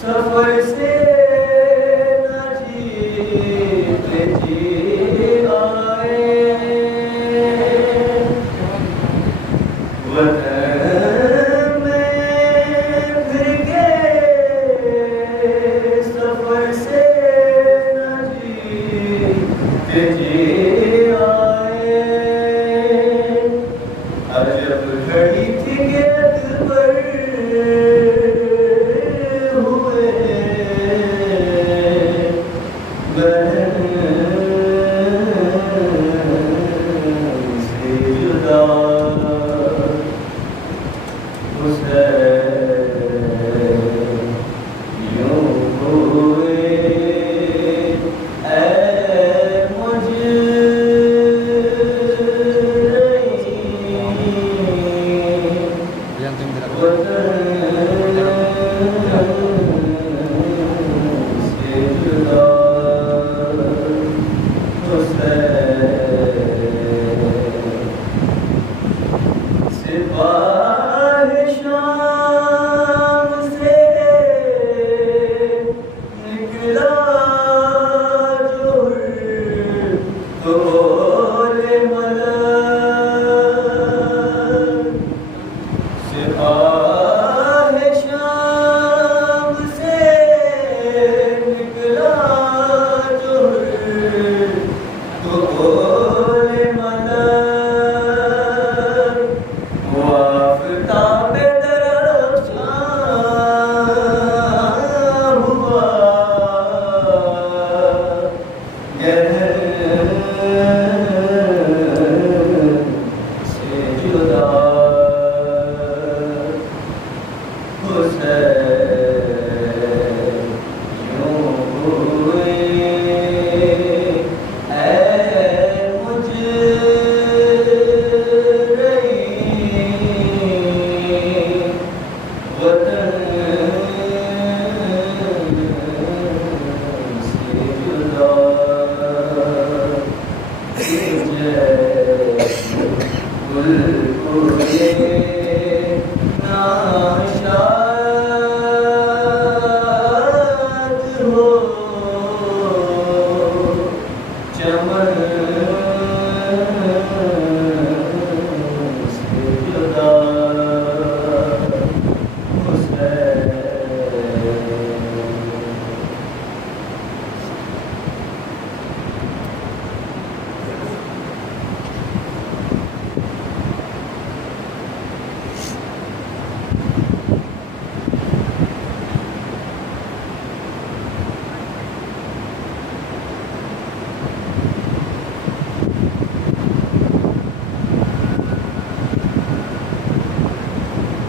سفر سے نہ جیت جی آئے وطن میں پھر کے سفر سے نہ جیت جی آئے عجب گھڑی تھی کہ دلبر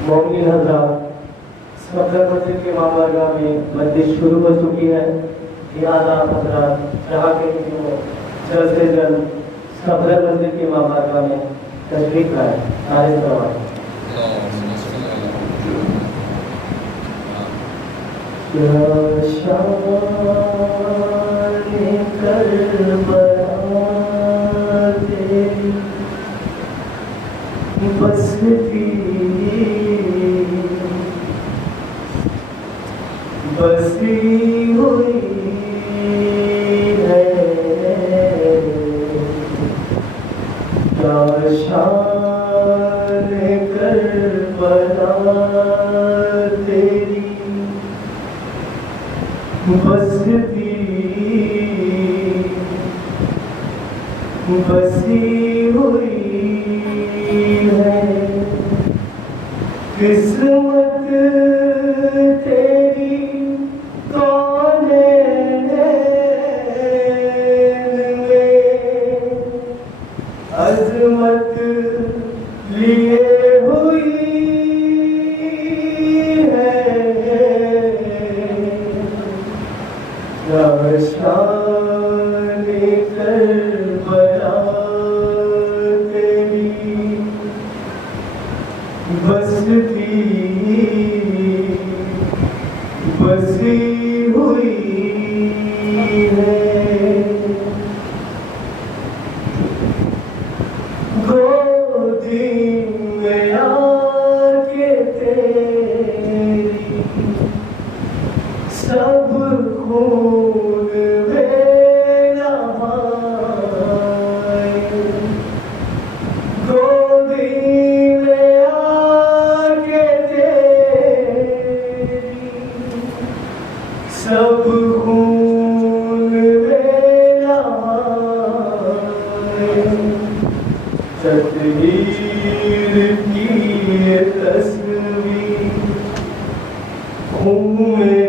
مومنین حضرات، صفدر مسجد کے مابرگاہ میں بندش شروع ہو چکی ہے، لہذا حضرات چاہ کے جلد سے جلد صفدر مسجد کے مابرگاہ میں تشریف لائیں، نعرہ کروائیں۔ کیا شان کربلا تیری بستی بسی ہوئی ہے، کیا شان کربلا تیری بستی بسی ہوئی ہے، قسمت تیری کونین میں عظمت لیے ہوئی ہے، کیا شان کربلا تیری بستی بسی ہوئی ہے، گودی میں آ کے تیری سب خون میں نہائے گودی میں آ کے تیری سب خون میں نہائے تطہیر کی یہ تصویر خون میں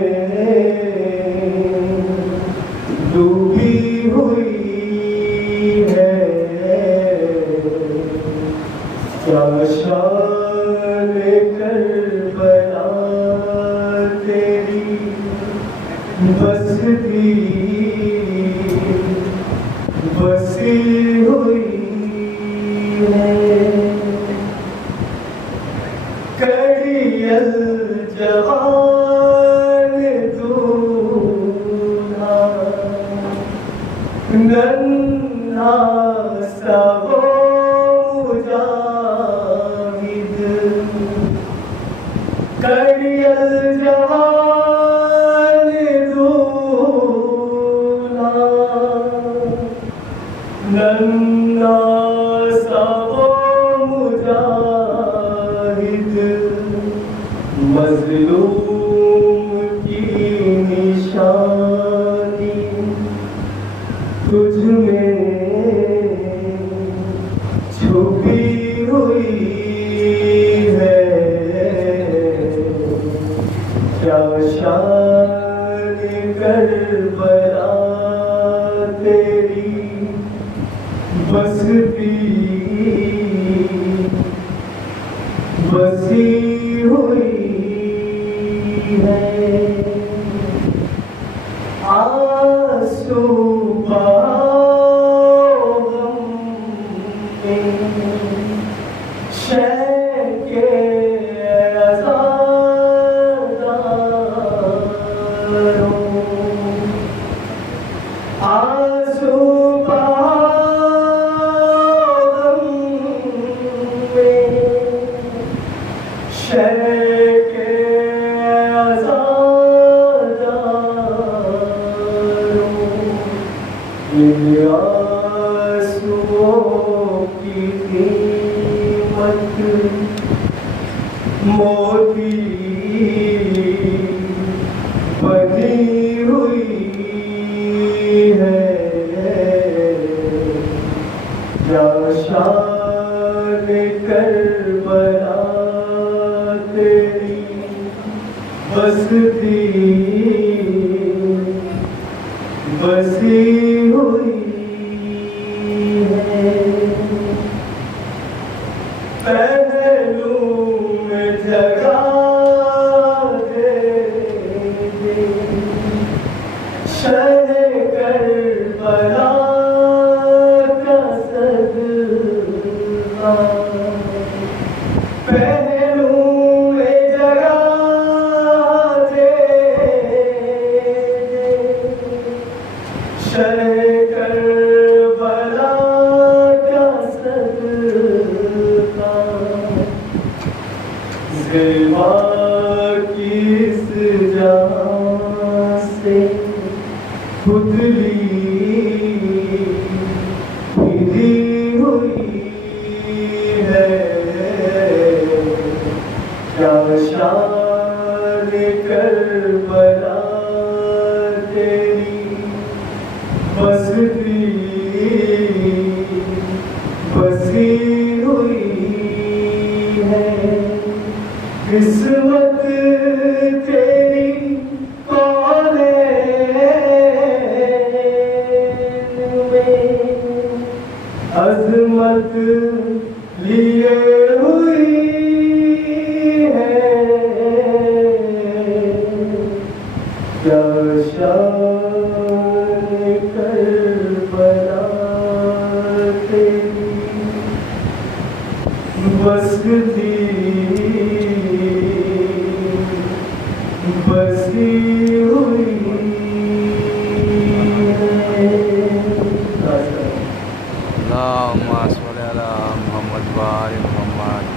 ڈوبی ہوئی ہے کیا شان کربلا تیری بستی بسی ہوئی ہے کڑی الجوان دولہا ننھا سا وہ مجاہد کڑی الجوان دولہا ننھا سا وہ مجاہد مظلوم کی نشانی تجھ میں چھپی ہوئی ہے کیا شان کربلا تیری بستی بسی ہوئی ہے آنسو بہاؤ غم میں شے کے عزاداروں آنسو بہاؤ غم میں شے کے عزاداروں ان آنسوؤں کی قیمت موتی بنی ہوئی ہے کیا شان کربلا تیری بستی بسی ہوئی ہے پہلو میں جگہ دے دے شہ کربلا کا صدقہ پہلو میں جگہ دے دے شہ کربلا کا صدقہ زیبا کی اس جہاں سے پتلی پھری ہوئی ہے کیا شان کربلا تیری بستی بسی ہوئی ہے قسمت تیری کونین میں عظمت لیے ہوئی ہے کیا شان کربلا تیری بستی بسی ہوئی ہے اللہم صلی علی محمد و آل محمد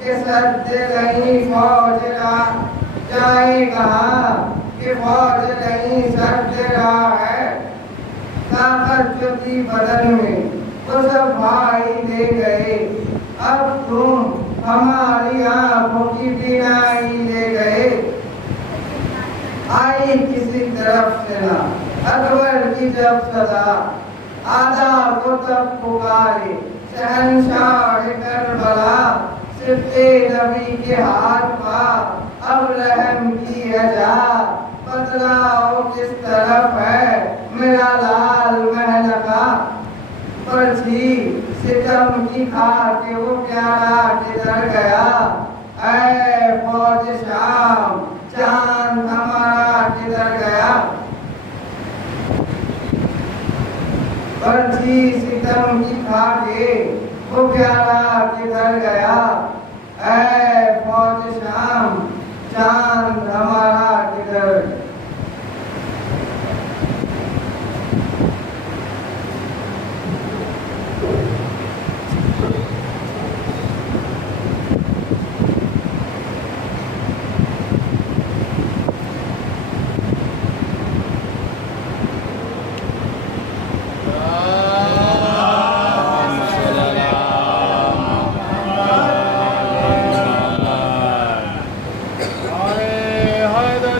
کہ سد نہیں فوج رہا، جائے کہاں کہ فوج نہیں سد رہا ہے، طاقت جو تھی بدن میں وہ سب بھائی لے گئے، اب تم ہماری آنکھوں کی بینائی لے گئے، آئی کسی طرف سے نہ اکبر کی جب صدا، آداب کو تب پکارے شہنشاہ کربلا، صفتے نبی کے ہاتھ پا اب رحم کی ہے جا، بتلاؤ کس طرف ہے میرا لال محل کا، پرچھی ستم کی کھا کے وہ پیارا کدھر گیا، اے فوج شام چاند ہمارا کدھر گیا، پرچھی ستم کی کھا کے وہ پیارا کدھر گیا، اے فوج شام چاند ہمارا کدھر گیا۔ حیدر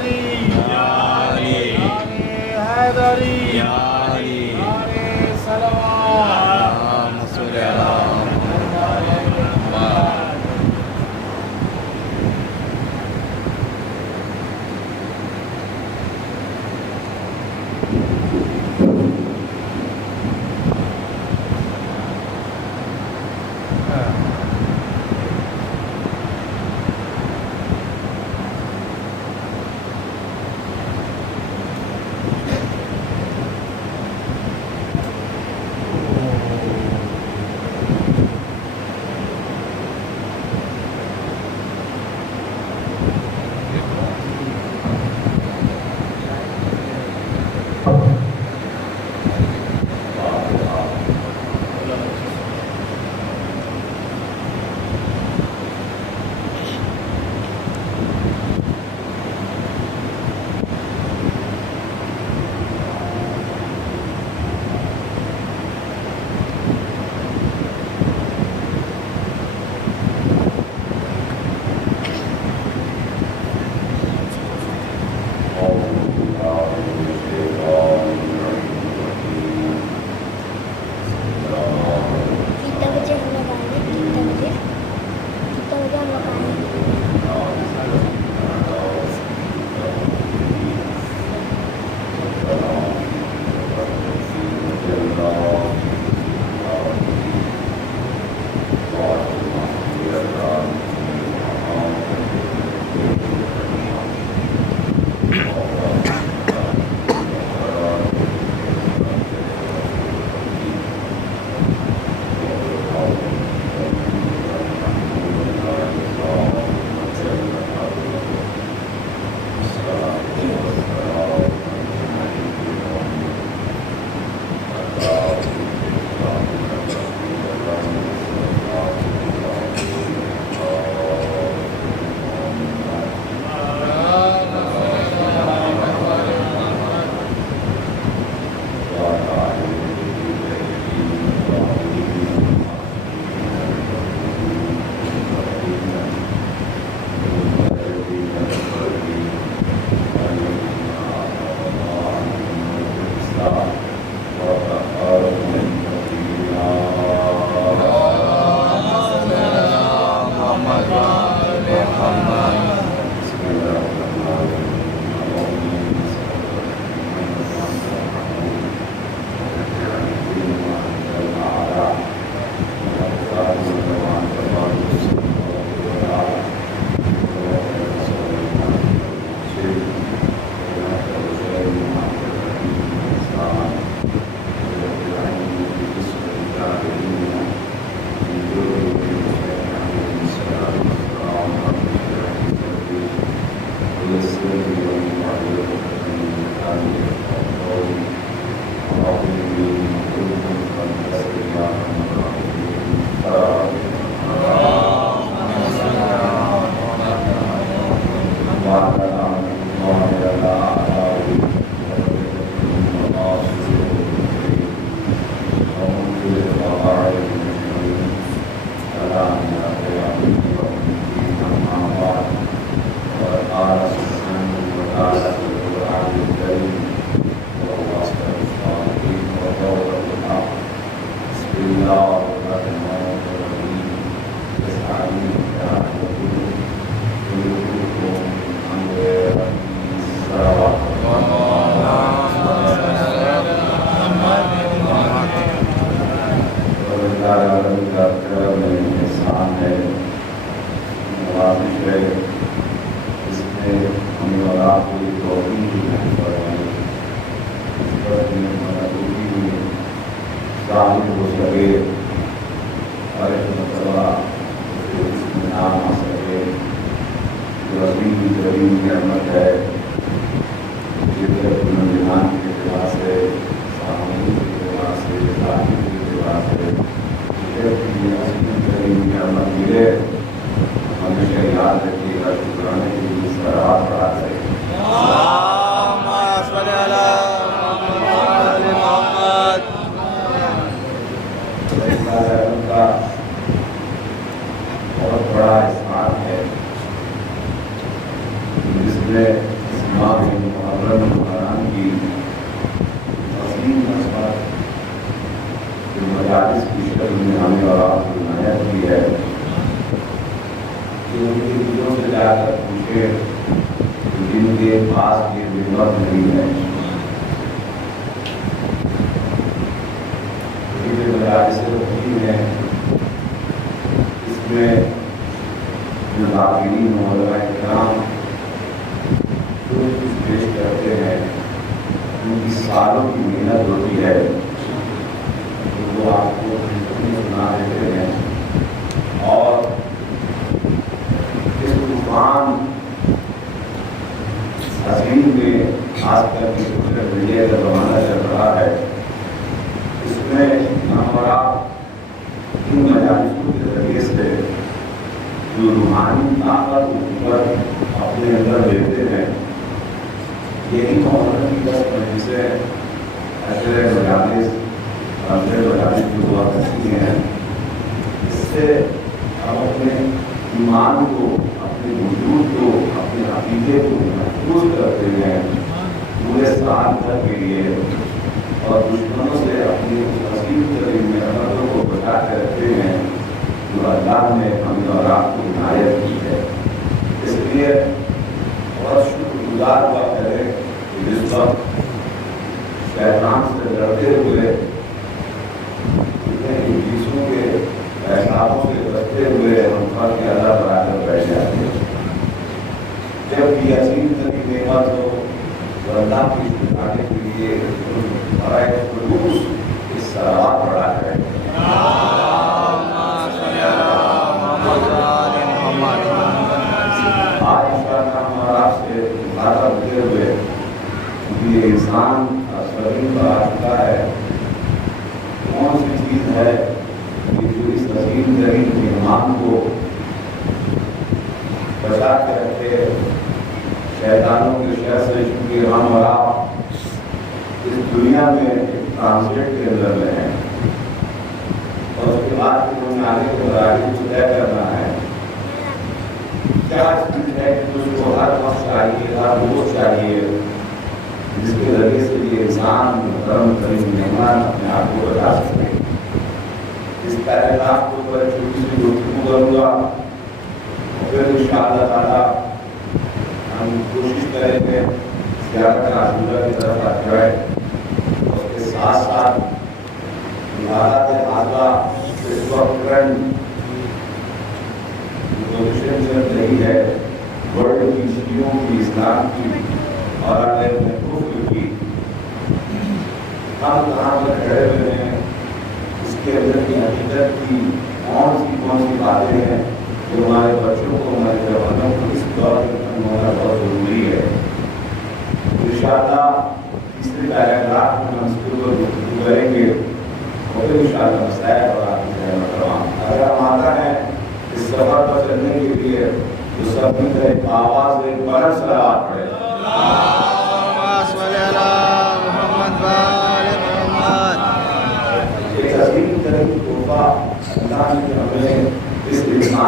اس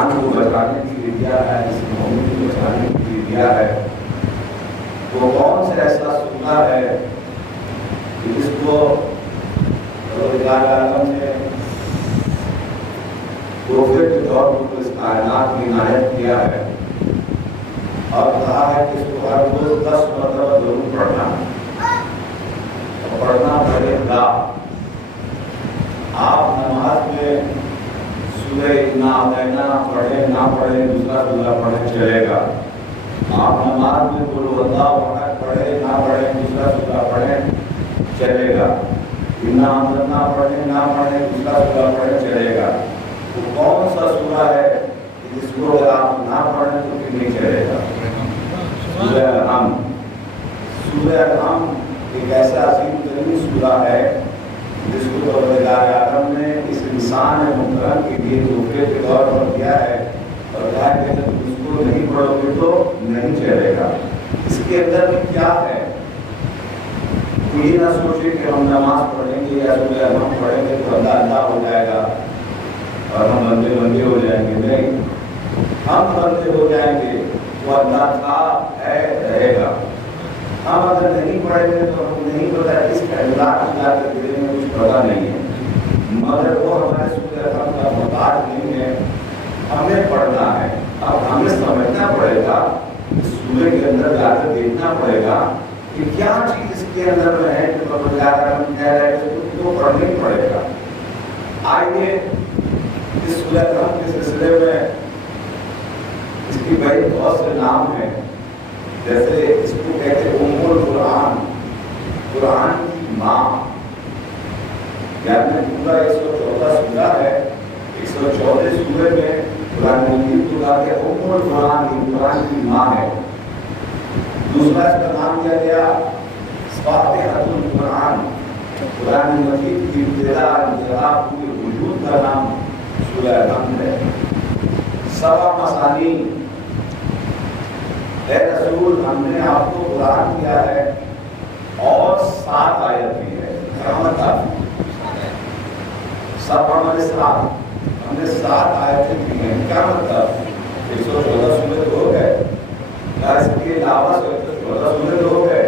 مسلمان کو بچانے کے لیے دیا ہے، اس مومن کو بچانے کے لیے دیا ہے، وہ کون سا ایسا سورہ ہے کہ جس کو پروردگار عالم نے تحفے کے طور پر اس کائنات میں عنایت کیا ہے اور کہا ہے کہ اس کو ہر روز 10 مرتبہ ضرور پڑھنا اور پڑھنا پڑے گا۔ آپ نماز میں سورہ انا اعطینہ پڑھیں نہ پڑھیں، دوسرا سورہ پڑھیں چلے گا۔ آپ نماز میں قل هو اللہ احد پڑھیں نہ پڑھیں، دوسرا سورہ پڑھیں چلے گا۔ انا اعطینہ پڑھیں نہ پڑھیں، دوسرا سورہ پڑھیں چلے گا۔ وہ کون سا سورہ ہے جس کو اگر آپ نہ پڑھیں تو پھر نہیں چلے گا؟ سورہ الحم۔ سورہ الحم ایک ایسا عظیم ترین سورہ ہے جس کو پروردگار عالم نے اس انسان محترم کے لیے تحفے کے طور پر دیا ہے اور کہا ہے کہ جب اس کو نہیں پڑھو گے تو نہیں چلے گا۔ اس کے اندر میں کیا ہے؟ یہ نہ سوچے کہ ہم نماز پڑھیں گے یا سورہ الحم پڑھیں گے تو اللہ اللہ ہو جائے گا اور ہم بندے بندے ہو جائیں گے۔ نہیں، ہم بندے ہو جائیں گے، وہ اللہ تھا ہے رہے گا۔ ہم اگر نہیں پڑھیں گے تو ہم نہیں پتا اس کا علاج کیا کر دیں گے، کچھ پتا نہیں ہے، مگر وہ ہمارے سورہ الحم کا محتاج نہیں ہے، ہمیں پڑھنا ہے۔ اب ہمیں سمجھنا پڑے گا، اس سورہ کے اندر جا کر دیکھنا پڑے گا کہ کیا چیز اس کے اندر میں ہے کہ پروردگار عالم کہہ رہے ہیں کہ اس کو پڑھنا ہی پڑے گا۔ آئیے اس سورہ الحم کے سلسلے میں اس کی بڑی بہت سے نام ہیں، جیسے اس کو کہتے ہیں ام القرآن، قرآن کی ماں، یعنی پورا 114 سورہ ہے، 114 سورے میں قرآن مجید کو کہا کہ ام القرآن، قرآن کی ماں ہے۔ دوسرا اس کا نام دیا گیا فاتحۃ القرآن، قرآن مجید کی ابتدا انتہا پورے وجود کا نام سورہ الحم ہے۔ 7 مثانی، اے رسول ہم نے آپ کو قرآن دیا ہے اور 7 آیت دی ہے، قیامت تک 7 ہم نے 7 آیتیں دی ہیں قیامت تک۔ 114 سورے تو ہو گئے، اس کے علاوہ 114 سورے تو ہو گئے،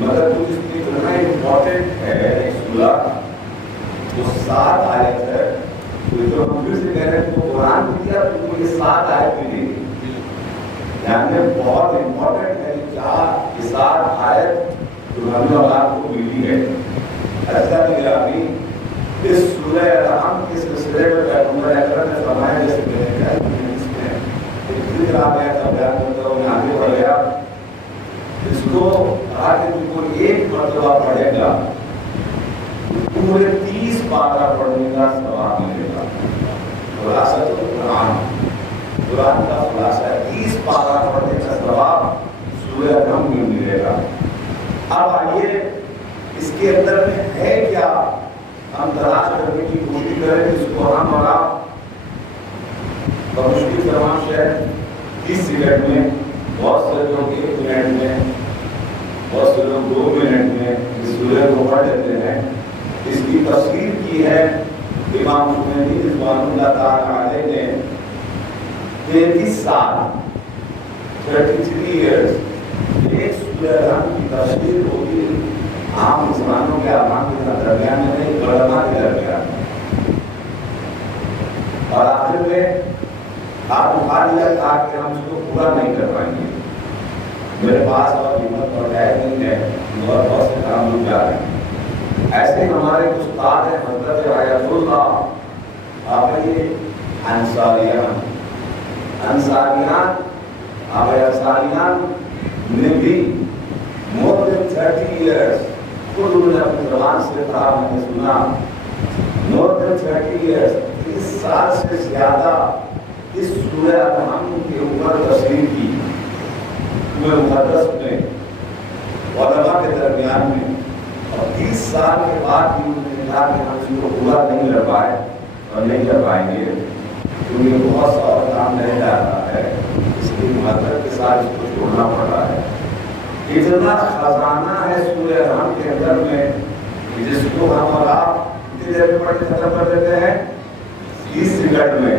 مگر کچھ اس کی اتنا امپورٹنٹ ہے ایک سورہ جو 7 آیت ہے، جو ہم پھر سے کہہ رہے ہیں تو قرآن دیا تو یہ 7 آیت بھی نہیں دی، یعنی بہت امپورٹنٹ ہے کہ 7 آیت جو ہمیں اور آپ کو ملی ہے۔ ایسا نہیں اس سورہ الحم کے سلسلے میں پیغمبر اکرم نے فرمایا، جیسے میں نے کہا اس میں ایک ذکر آ گیا تھا، بیان کرتا ہوں، میں آگے بڑھ گیا، اس کو کہا کہ تم کو 1 مرتبہ پڑھے گا پورے 30 پارہ پڑھنے کا ثواب ملے گا۔ خلاصہ تو قرآن کا خلاصہ ہے، 30 پارہ پڑھنے کا ثواب سورہ الحم میں ملے گا۔ اب آئیے اس کے اندر میں ہے کیا، ہم تلاش کرنے کی کوشش کریں کہ اس کو ہم اور آپ بمشکل تمام شہر 30 سیکنڈ میں، بہت سے لوگ 1 منٹ میں، بہت سے لوگ 2 منٹ میں اس سورہ کو پڑھ لیتے ہیں۔ اس کی تفسیر کی ہے امام خمینی رضوان اللہ تعالیٰ علیہ نے 33 سال 33 ایئرز ایک سورہ الحم کی تفسیر ہوگی عام مسلمانوں کے عوام کے درمیان میں نہیں، علماء کے درمیان میں، اور آخر میں آپ بخار لیا کہا کہ ہم اس کو پورا نہیں کر پائیں گے، میرے پاس اور ہمت اور ٹائم نہیں ہے، اور بہت سے کام رک جا رہے ہیں۔ ایسے ہمارے استاد ہیں حضرت آیت اللہ آپ انصاریان نے بھی more than 30 years، خود انہوں نے اپنی زبان سے کہا، میں نے سنا، more than 30 years، 30 سال سے زیادہ اس سورہ الحم کے اوپر تفسیر کی پورے مقدس میں علماء کے درمیان میں، اور 30 سال کے بعد بھی انہوں نے کہا کہ ہم اس کو پورا نہیں کر پائے اور نہیں کر پائیں گے، کیونکہ بہت سا اور کام نہیں جا رہا ہے، اس لیے مدد کے ساتھ اس کو چھوڑنا پڑ رہا ہے۔ اتنا خزانہ ہے سورہ الحم کے اندر میں جس کو ہم اور آپ کتنی دیر میں پڑھ کے ختم کر دیتے ہیں 30 سیکنڈ میں،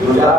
2000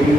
3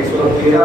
113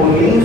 19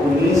19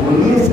19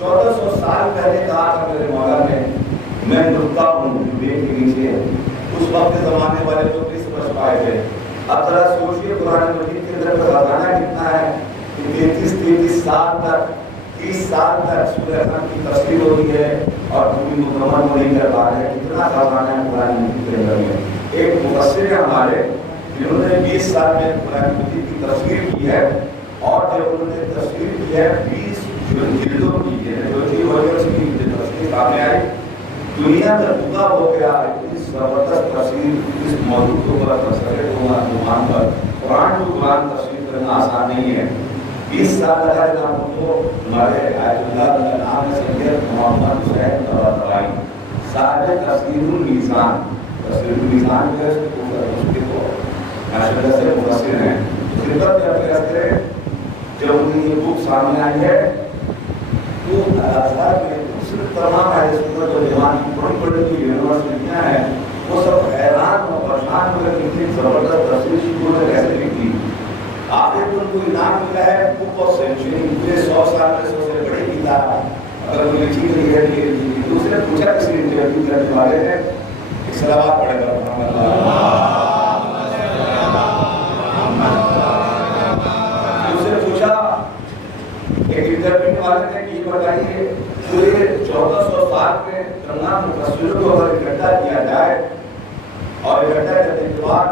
1400 سال پہلے کہا تھا میرے مولا نے میں نقطہ ہوں جبے کے نیچے. اس وقت کے زمانے والے لوگ نہیں سمجھ پائے تھے. اب ذرا سوچیے قرآن مجید کے اندر خزانہ کتنا ہے کہ 33 سال تک 30 سال تک سورہ رحمان کی تفسیر ہو رہی ہے اور پوری مکمل وہ نہیں کر پا رہے. کتنا خزانہ ہے قرآن مجید کے اندر میں. ایک مفسر ہے ہمارے جنہوں نے 20 سال میں قرآن مجید کی تفسیر کی ہے اور جب انہوں نے تفسیر کی ہے 20 جلدوں کی ہے جو کہ وجہ سے کی تفسیر سامنے آئی. دنیا میں دعا ہو گیا اس زبردست تفسیر اس موضوع کے اوپر تفسیر عنوان پر قرآن کو قرآن تفسیر کرنا آسان نہیں ہے. 20 سال لگا جناب کو ہمارے آیت اللہ نام سید محمد حسین طباطبائی صاحب تفسیر المیزان. تفسیر المیزان جو ہے اس کے تو ماشاءاللہ سے مفسر ہیں. خدمت کرتے رہتے جب ان کی یہ بک سامنے آئی ہے تو الازہر میں تمام اہل سنت و جماعت کی بڑی بڑی جو یونیورسٹیاں ہیں وہ سب حیران اور پریشان ہو کر اتنی زبردست تفسیر شروع نے کیسے لکھی. آخر میں ان کو انعام ملا ہے بک آف سینچری. پورے 100 سال میں سب سے بڑی کتاب اگر کوئی لکھی گئی ہے دوسرے پوچھا کسی انٹرویو کرنے والے نے ایک صلوات پڑھے گا انٹرویو والے نے یہ بتائیے پورے 1400 سال میں تمام مفسروں کو اگر اکٹھا کیا جائے اور اکٹھا کرنے کے بعد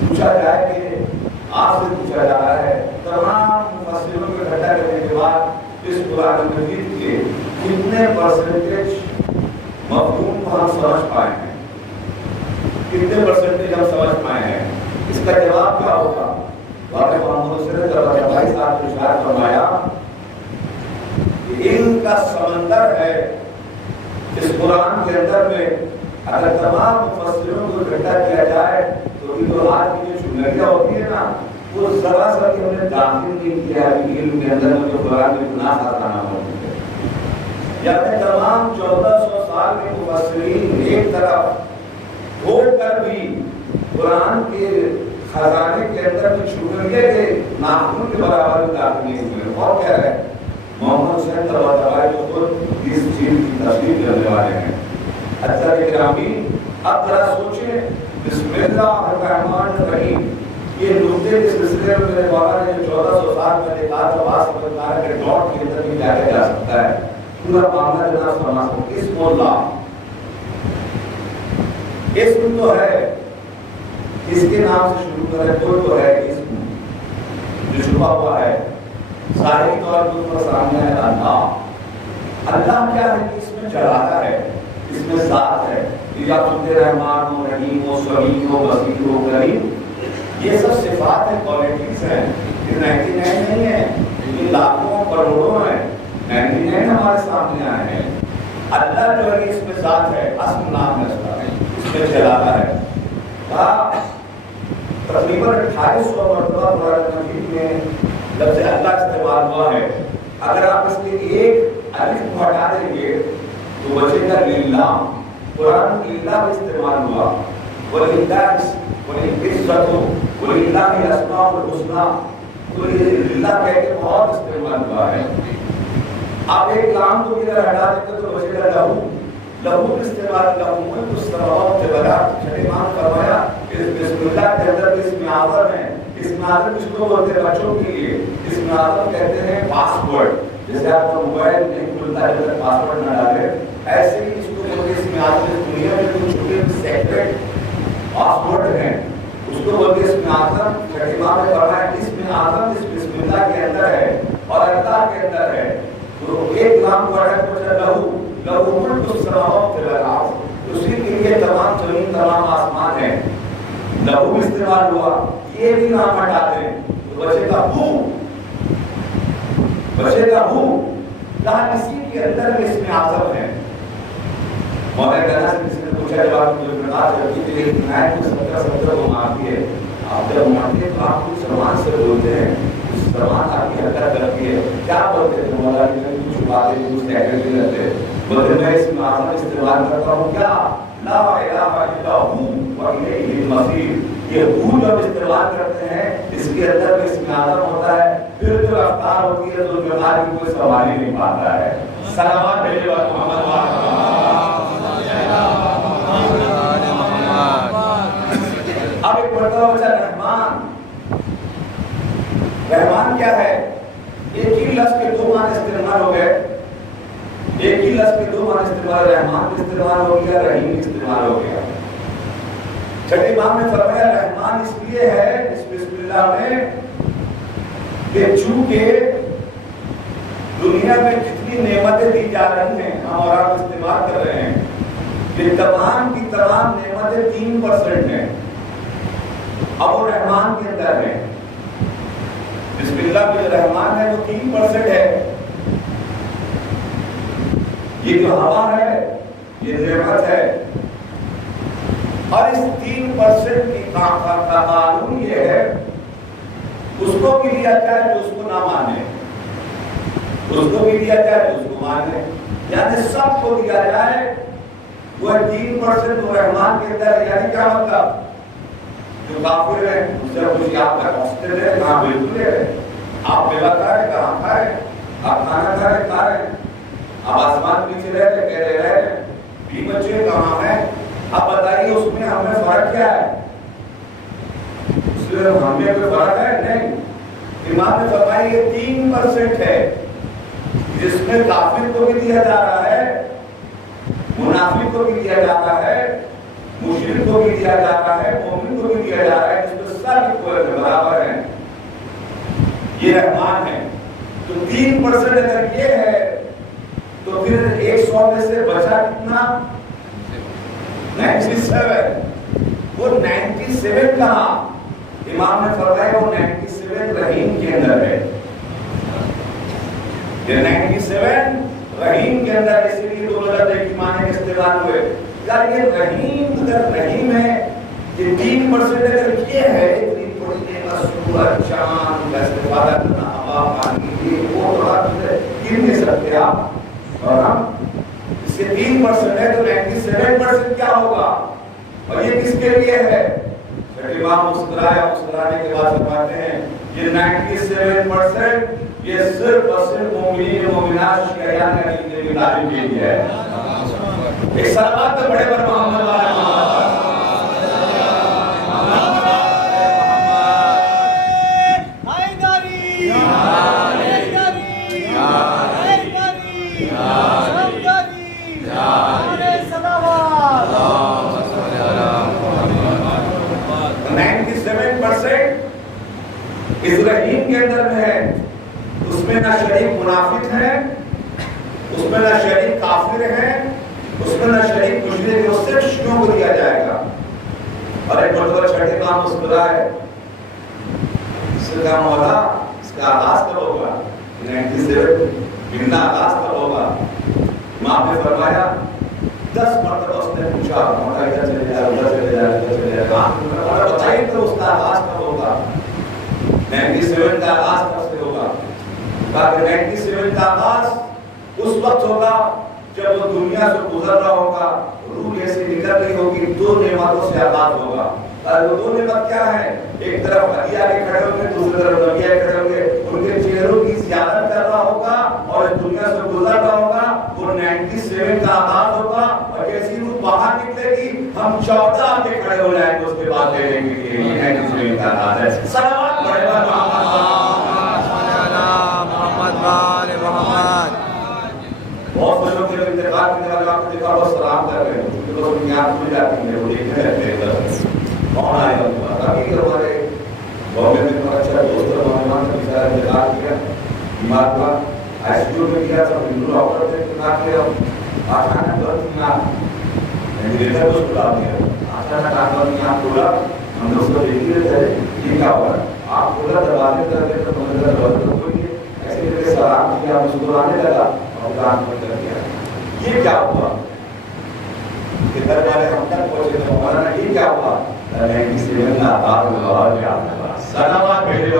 پوچھا جائے کہ آپ سے پوچھا جا رہا ہے تمام مفسروں کو اکٹھا کرنے کے بعد اس قرآن مجید کے کتنے پرسنٹیج مفہوم کو ہم سمجھ پائے ہیں, کتنے پرسنٹیج ہم سمجھ پائے ہیں, اس کا جواب کیا ہوگا؟ واقعی محمد صلی بھائی صاحب نے اشارہ فرمایا کہ علم کا سمندر ہے اس قرآن کے اندر میں. اگر تمام مفسروں کو اکٹھا کیا جائے تو آج کی جو چنگیاں ہوتی ہے نا وہ ذرا سا بھی ہم نے داخل نہیں کیا ہے علم کے اندر میں جو قرآن میں گناہ خزانہ موجود ہے. یعنی تمام 1400 سال کے مفسرین ایک طرف ہو کر بھی قرآن کے خزانے کے اندر میں چنگیاں کے ناخن کے برابر داخل نہیں ہوئے. اور کیا ہے محمد حسین طباطبائی جو خود اس چیز کی تشریح کرنے والے ہیں. اچھا گرامی اب ذرا سوچیں بسم اللہ الرحمن الرحیم یہ نقطے کے سلسلے میں میرے مولا نے جو 1400 سال پہلے کہا تھا بات سمجھنا ہے کہ ڈاٹ کے اندر بھی جایا جا سکتا ہے. پورا معاملہ جناب فرما سکتے اسم اللہ اسم تو ہے اس کے نام سے شروع کرے تو ہے اسم جو چھپا ہوا ہے ظاہری طور پر سامنے ہے اللہ. اللہ کیا ہے کہ اس میں جلالہ ہے, اس میں ذات ہے. یا سنتے رحمان و رحیم و سمیع و بصیر و کریم یہ سب صفات ہیں, کوالٹیز ہیں. یہ 99 نہیں ہے, یہ لاکھوں کروڑوں ہیں. 99 ہمارے سامنے آئے ہیں. اللہ جو ہے اس میں ذات ہے, اسم نام ہے اس میں جلالہ ہے. تقریباً 2800 مرتبہ قرآن مجید میں لفظ اللہ استعمال ہوا ہے. اگر آپ اس کے ایک الف کو ہٹا دیں گے تو بچے گا للہ. قرآن للہ میں استعمال ہوا. وَلِلَّهِ الْعِزَّةُ وَلِلَّهِ الْأَسْمَاءُ الْحُسْنَى تو یہ للہ کہہ کے بہت استعمال ہوا ہے. آپ ایک لام کو ادھر ہٹا دیں گے تو بچے گا لہو. لہو استعمال لہو ملک السماوات والارض. چھٹے امام فرمایا بسم اللہ کے اندر اسم اعظم ہے. اسم اعظم اس کو بولتے ہیں بچوں کے لیے. اسم اعظم کہتے ہیں پاس ورڈ. جیسے آپ کا موبائل نہیں کھلتا ہے جب پاس ورڈ نہ ڈالے ایسے ہی اس کو بولتے ہیں اسم اعظم. اس دنیا میں جو چھوٹے سیکرٹ پاس ورڈ ہیں اس کو بولتے ہیں اسم اعظم. چھٹے امام نے فرمایا اسم اعظم اس بسم اللہ کے اندر ہے اور اللہ کے اندر ہے. تو ایک نام کو ہٹا کے لہو لہو ملک السماوات والارض. اسی کے لیے تمام زمین تمام آسمان ہے. لہو استعمال ہوا. یہ بھی نام ہٹا دیں تو بچے گا ہو. بچے گا ہو کہا اسی کے اندر میں اسم اعظم ہے. مولانا کہنا سے کسی نے پوچھا جب آپ جو بات کرتی تھی لیکن نائب کو 70 کو مارتی ہے. آپ جب مارتے ہیں تو آپ کچھ زبان سے بولتے ہیں, کچھ زبان آپ کی حرکت کرتی ہے. کیا بولتے ہیں مولانا نے کچھ چھپاتے کچھ سیکرٹری رہتے بولتے میں اسم اعظم استعمال کرتا ہوں کیا لا الہ الا ہو والیہ المصیر. یہ ہو جب استعمال کرتے ہیں اس کے اندر اسم اعظم ہوتا ہے پھر جو رفتار ہوتی ہے ظلم مار کی کوئی سوال ہی نہیں پاتا ہے. سلامات بھیجے محمد اب ایک مرتبہ بچا رحمان. رحمان کیا ہے؟ ایک ہی لفظ کے دو معنی استعمال ہو گئے. ایک ہی لفظ کے دو معنی استعمال. رحمان بھی استعمال ہو گیا, رحیم بھی استعمال ہو گیا. چھٹے امام نے فرمایا رحمان اس لیے ہے اس بسم اللہ میں کہ چونکہ دنیا میں جتنی نعمتیں دی جا رہی ہیں ہم اور آپ استعمال کر رہے ہیں, یہ تمام کی تمام نعمتیں 3% ہیں. اب وہ رحمان کے اندر ہے. بسم اللہ میں جو رحمان ہے وہ 3% ہے. یہ جو ہوا ہے یہ نعمت ہے, اور اس 3% کی قانون یہ ہے اس کو بھی لیا جائے جو اس کو نہ مانے, اس کو بھی لیا جائے جو اس کو مانے, یعنی سب کو دیا جائے. وہ 3% وہ رحمان کے اندر. یعنی کیا مطلب؟ جو کافر ہے اس سے کچھ آپ کا ہنستے رہے, کہاں بالکل رہے, آپ بیوہ کھائے کہاں کھائے, آپ کھانا کھائے کھائے, آپ آسمان پیچھے رہ رہے کہہ رہے بھی بچے کہاں ہیں. اب بتائیے اس میں ہمیں فرق کیا ہے؟ اس میں ہمیں کوئی فرق ہے نہیں. امام نے فرمایا یہ 3% ہے جس میں کافر کو بھی دیا جا رہا ہے, منافق کو بھی دیا جاتا ہے, مشرک کو بھی دیا جا رہا ہے, مومن کو بھی دیا جا رہا ہے, جس میں سب برابر ہیں. یہ رحمان ہے. تو 3% اگر یہ ہے تو پھر 100 میں سے بچا کتنا؟ 97. وہ 97 کہاں؟ امام نے فرمایا وہ 97 رحیم کے اندر ہے. یہ 97 رحیم کے اندر. اسی لیے دو لفظ ایک معنی کے استعمال ہوئے. یار یہ رحیم اگر رحیم ہے, یہ 3% اگر یہ ہے, اتنی بڑی نعمت سورج چاند کا استفادہ کرنا, ہوا پانی, یہ وہ تھوڑا گر نہیں سکتے آپ. اور ہم اس کے 3% ہے تو 97% کیا ہوگا؟ اور یہ کس کے لیے ہے؟ امام مسکرانے کے بعد فرماتے ہیں یہ 97% یہ صرف اور صرف مومنین مومنات شیعیان کا دین کے تعلیم کے لیے ہے. ایک سلامات تو بڑے بڑے محمد والے اس رحیم کے اندر میں ہے. اس میں نہ شریک منافق ہے, اس میں نہ شریک کافر ہے, اس میں نہ شریک مشرک ہے. وہ صرف شیعوں کو دیا جائے گا. اور ایک مرتبہ چھٹے کام مسکرائے, اس سے کہا مولا اس کا آغاز کب ہوگا؟ 97 ملنا آغاز کب ہوگا؟ امام نے فرمایا 10 مرتبہ اس نے پوچھا مولا ادھر چلے جائے, ادھر چلے جائے, ادھر چلے جائے. بتائیے تو اس کا آغاز کب ہوگا؟ 97 کا آغاز کب سے ہوگا؟ کہا کہ 97 کا آغاز اس وقت ہوگا جب وہ دنیا سے گزر رہا ہوگا, روح ایسی نکل رہی ہوگی, 2 نعمتوں سے آغاز ہوگا. اور وہ 2 نعمت کیا ہے؟ ایک طرف علی آگے کھڑے ہوں گے, دوسری طرف نبی آگے کھڑے ہوں گے, ان کے چہروں کی زیارت کر رہا ہوگا اور دنیا سے گزر رہا ہوگا. وہ 97 کا آغاز ہوگا اور جیسی روح باہر نکلے گی ہم 14 آگے کھڑے ہو جائیں گے اس کے بعد لینے کے لیے. یہ 97 کا آغاز ہے. سلامات بڑے بڑے محمد. بہت سے لوگ جب انتقال کرنے والے آپ کو دیکھا بہت سلام کر رہے ہیں, کیونکہ ان کی آنکھ کھل جاتی ہے, وہ دیکھنے رہتے ہیں کون آئے گا. ابھی ہمارے گاؤں میں بہت اچھا دوست اور مہمان کا بیچارہ انتقال کیا, بیمار ہوا, ICU میں گیا, سب ہندو ڈاکٹر سے انتقال کیا. اچانک بہت وینٹیلیٹر کو کھلا دیا, اچانک ڈاکٹر نے آنکھ کھولا, ہم لوگ کو دیکھ رہے تھے یہ کیا ہوا. آپ کھولا دروازے کر دے تو دروازے کھول کے ایسے کر کے سلام کیا, مسکرانے لگا اور کان بند کر دیا. یہ کیا ہوا؟ ادھر والے ہم تک پہنچے تو مولانا یہ کیا ہوا؟ 97 کا آغاز ہوا. سلامات بھیجے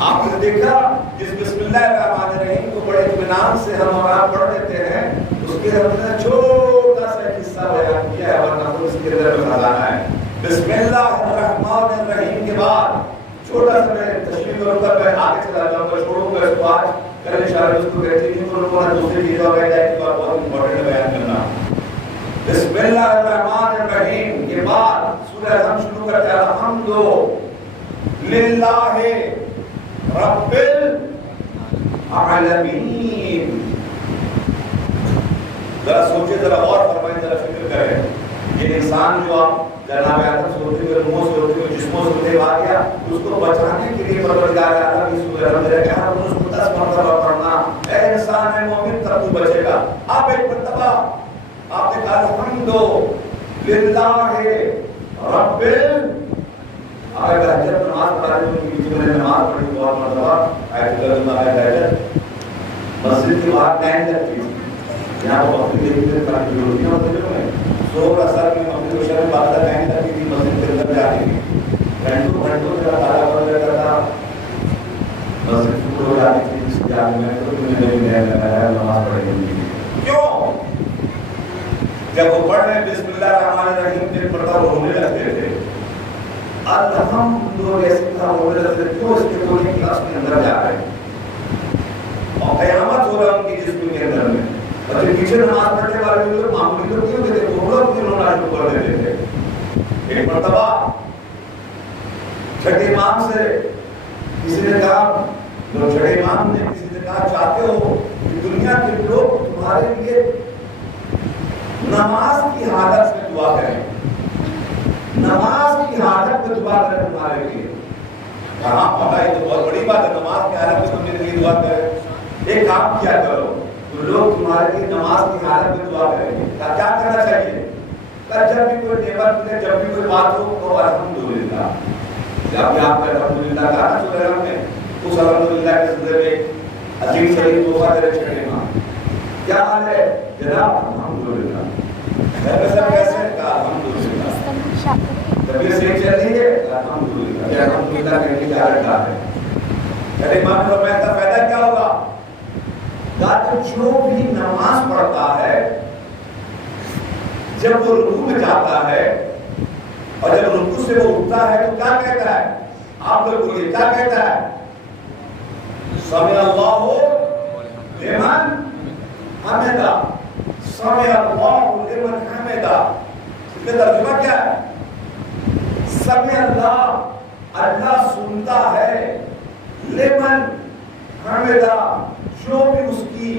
آپ نے دیکھا جس بسم اللہ الرحمن الرحیم کو بڑے اطمینان سے ہم اور آپ پڑھ لیتے ہیں, اس کے اندر چھوٹا سا حصہ بیان کیا ہے, ورنہ اس کے اندر میں خزانہ ہے. بسم اللہ الرحمن الرحیم کے بعد چھوٹا سا میں تشریح کروں گا، میں آگے چلا جاؤں گا، چھوڑوں گا اس کو آج، کل انشاءاللہ اس کو کہتے ہیں تو لوگوں نے دوسری چیزوں کا ہے کہ بہت امپورٹنٹ بیان کرنا۔ بسم اللہ الرحمن الرحیم کے بعد سورہ ہم شروع کرتے ہیں الحمد للہ رب العالمین۔ ذرا سوچے، ذرا اور فرمائیں، ذرا فکر کریں، یہ انسان جو آپ جناب آدم سے ہوتے ہوئے، روحوں سے ہوتے ہوئے، جسموں سے ہوتے آ گیا، اس کو بچانے کے لیے پروردگار عالم کی سورہ رحمت ہے کہ ہر روز کو 10 مرتبہ پڑھنا، اے انسان ہے مومن تب تو بچے گا۔ آپ ایک مرتبہ آپ نے کہا الحمد للہ رب، اگر تہجد نماز پڑھا رہے ہیں کہ میں نے نماز پڑھی بہت مرتبہ آیت اللہ تہجد مسجد کے باہر ٹائم لگتی تھی، یہاں پر وقت دیکھتے تھے تاکہ جو ہوتی ہے صبح اثر میں مغرب عشاء میں بعد ٹائم لگتی تھی، مسجد کے اندر جاتی تھی، گھنٹوں گھنٹوں سے تالا بند رہتا تھا، مسجد شروع ہو جاتی تھی، اس کے آگے میں تو تم نے بھی لگایا نماز پڑھنے کے لیے۔ کیوں؟ جب وہ پڑھ رہے بسم اللہ الرحمن الرحیم دل پڑھتا وہ رونے لگتے تھے، الحمد ایسے تھا رونے لگتے تھے، کیوں؟ اس کے کوئی کلاس کے اندر جا رہے ہیں اور قیامت ہو رہا ان کی جسم کے اندر میں، اور جو پیچھے نماز پڑھنے والے لوگ معمولی لوگ کیوں کہتے وہ لوگ کیوں رونا شروع کر دیتے تھے۔ ایک مرتبہ چھٹے امام سے کسی نے کہا، جو چھٹے امام نے کسی نے کہا چاہتے ہو کہ دنیا کے لوگ تمہارے لیے نماز کی حالت میں دعا کریں، نماز کی حالت میں دعا کریں تمہارے لیے؟ کہاں پڑھا، یہ تو بہت بڑی بات ہے، نماز کی حالت میں تم میرے لیے دعا کریں۔ ایک کام کیا کرو، تو لوگ تمہارے لیے نماز کی حالت میں دعا کریں گے، کیا کرنا چاہیے؟ جب بھی کوئی نعمت ملے، جب بھی کوئی بات ہو تو الحمدللہ، جب بھی آپ کا الحمدللہ کہا نا سورہ رحم میں، اس الحمدللہ کے صدر میں عظیم شریف تحفہ تیرے چھٹے امام، کیا حال ہے جناب؟ الحمدللہ۔ سب کیسے کہا الحمدللہ، طبیعت صحیح چل رہی ہے الحمدللہ، یہ الحمدللہ کہنے کی کیا رکھا ہے؟ میرے امام نے فرمایا تھا فائدہ کیا ہوگا؟ کہ جو بھی نماز پڑھتا ہے جب وہ رکوع میں جاتا ہے اور جب رکوع سے وہ اٹھتا ہے تو کیا کہتا ہے؟ آپ لوگ بولیے کیا کہتا ہے؟ سمع اللہ لمن حمدہ، سمع اللہ لمن حمدہ، اس کا ترجمہ کیا ہے؟ سمع اللہ، اللہ سنتا ہے، لمن حمدہ، جو بھی اس کی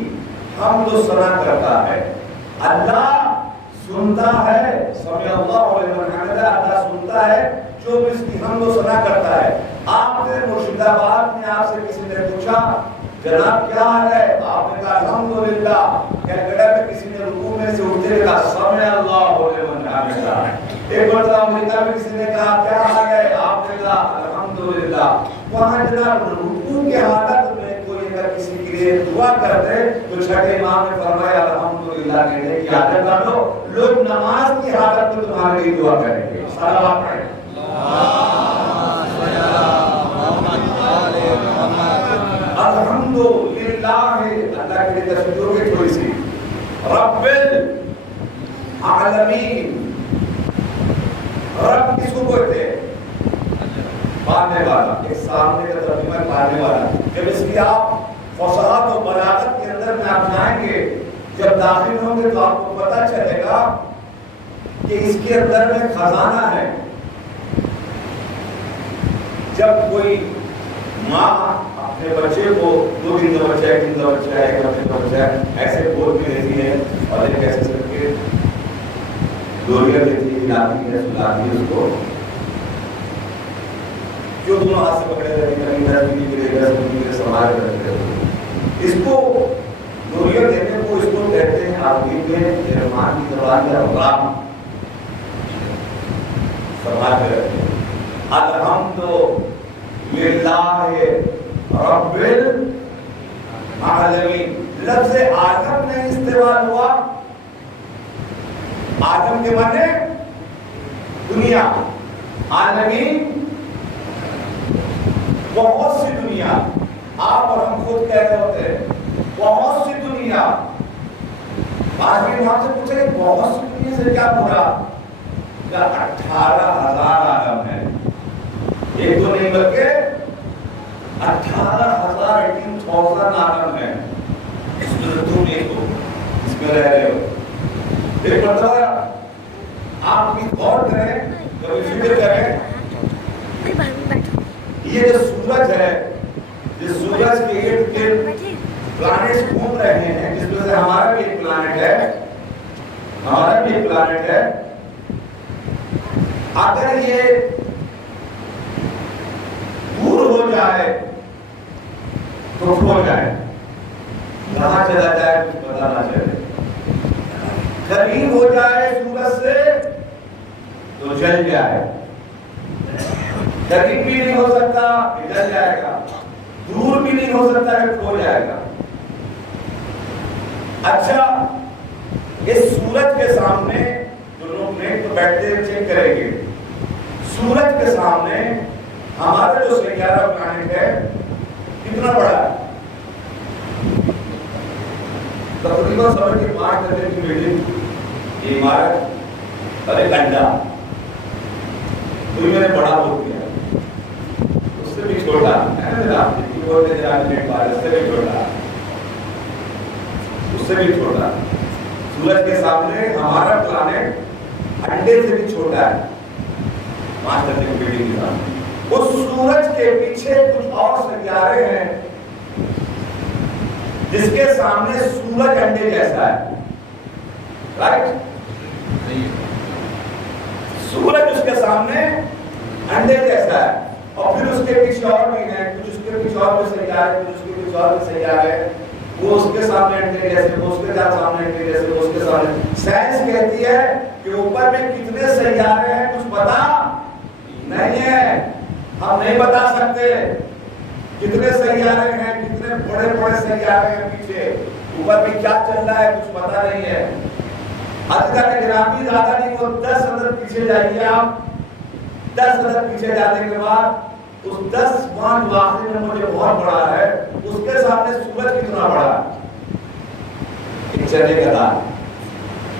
حمد و ثنا کرتا ہے، اللہ سنتا ہے، سمع اللہ لمن حمدہ، اللہ سنتا ہے جو بھی اس کی حمد و ثنا کرتا ہے۔ آپ نے مرشد آباد میں آپ سے کسی نے پوچھا جناب کیا حال ہے؟ آپ نے کہا الحمدللہ۔ کینیڈا میں کسی نے رکوع میں سے اٹھتے ہوئے کہا سمع اللہ لمن حمدہ۔ ایک مرتبہ امریکہ میں کسی نے کہا کیا حال ہے؟ آپ نے کہا الحمدللہ۔ وہاں جناب رکوع کے حالت میں کوئی اگر کسی کے لیے دعا کرتے تو چھٹے امام نے فرمایا الحمدللہ کہنے کی عادت ڈالو، لوگ نماز کی حالت میں تمہارے لیے دعا کریں گے۔ صلوات پڑھیں۔ الحمدللہ، اللہ کے لیے تشریح ہوگی تھوڑی سی، رب العالمین۔ رب کس کو بولتے ہیں؟ پالنے والا، ایک سامنے کا ترجمہ ہے پالنے والا۔ جب اس کی آپ فصاحت و بلاغت کے اندر میں آپ جائیں گے، جب داخل ہوں گے تو آپ کو پتہ چلے گا کہ اس کے اندر میں خزانہ ہے۔ جب کوئی ماں اپنے بچے کو 2 دن کا بچہ ہے، 1 دن کا بچہ ہے، 1 ہفتے کا بچہ ہے، ایسے گود بھی لیتی ہے اور ایک ایسے سر کے ڈوریاں دیتی ہے، ہلاتی ہے، سلاتی ہے اس کو، جو دونوں ہاتھ سے پکڑے رہتے ہیں، کہیں 10 دن کے لیے 10 دن کے لیے سنبھال کر رکھتے ہیں۔ اس کو ڈوریاں دینے کو اس کو کہتے ہیں عربی میں رحمان کی زبان میں غلام، سنبھال کر رکھتے ہیں۔ الحمدللہ رب العالمین، لفظ عالم میں استعمال ہوا، عالم کے معنی دنیا، عالمین بہت سی دنیا، آپ اور ہم خود کہہ رہے ہوتے ہیں بہت سی دنیا۔ آج بھی ہم سے پوچھے کہ بہت سی دنیا سے کیا مراد؟ کا 18,000 عالم ہے. ایک تو نہیں بلکہ 18,000 عالم ہے. اس میں تم ایک ہو، اس میں رہ رہے ہو. ایک مرتبہ آپ بھی غور کریں، کبھی فکر کریں، یہ جو سورج ہے، جس سورج کے ارد گرد پلانٹس گھوم رہے ہیں، جس میں سے ہمارا بھی ایک پلانٹ ہے، ہمارا بھی ایک پلانٹ ہے، اگر یہ دور ہو جائے تو کھو جائے، کہاں چلا جائے کچھ پتا نہ چلے. قریب ہو جائے سورج سے تو جل جائے، قریب بھی نہیں ہو سکتا کہ جل جائے گا، دور بھی نہیں ہو سکتا کہ کھو جائے گا. اچھا، اس سورج کے سامنے جو لوگ نیٹ پہ بیٹھتے ہیں چیک کریں گے، سورج کے سامنے ہمارا جو سیارہ پلانٹ ہے کتنا بڑا ہے؟ تقریباً سمجھ کے 5 درجے کی بلڈنگ، یہ عمارت اور ایک انڈا، کوئی میں نے بڑا بول دیا، اس سے بھی چھوٹا ہے نا، بولتے اس سے بھی چھوٹا، اس سے بھی چھوٹا. سورج کے سامنے ہمارا پلانٹ انڈے سے بھی چھوٹا ہے، 5 درجے کی بلڈنگ کے سامنے. اس سورج کے پیچھے کچھ اور سیارے ہیں جس کے سامنے سورج انڈے جیسا ہے، رائٹ؟ سورج اس کے سامنے انڈے جیسا ہے، اور پھر اس کے پیچھے اور بھی ہیں، کچھ اس کے پیچھے اور بھی سیارے، کچھ اس کے پیچھے اور بھی سیارے، وہ اس کے سامنے انڈے جیسے، وہ اس کے سامنے انڈے جیسے، وہ اس کے سامنے. سائنس کہتی ہے کہ اوپر میں کتنے سیارے ہیں کچھ پتا نہیں ہے، ہم نہیں بتا سکتے کتنے سیارے ہیں، کتنے بڑے بڑے سیارے ہیں پیچھے، اوپر میں کیا چل رہا ہے کچھ پتا نہیں ہے. حضرت گرامی زیادہ نہیں، وہ 10 قدم پیچھے جائیے آپ، 10 قدم پیچھے جانے کے بعد اس 10 مان جو آخری نمبر جو بہت بڑا ہے، اس کے سامنے سورج کتنا بڑا ہے؟ ایک چنے کا دار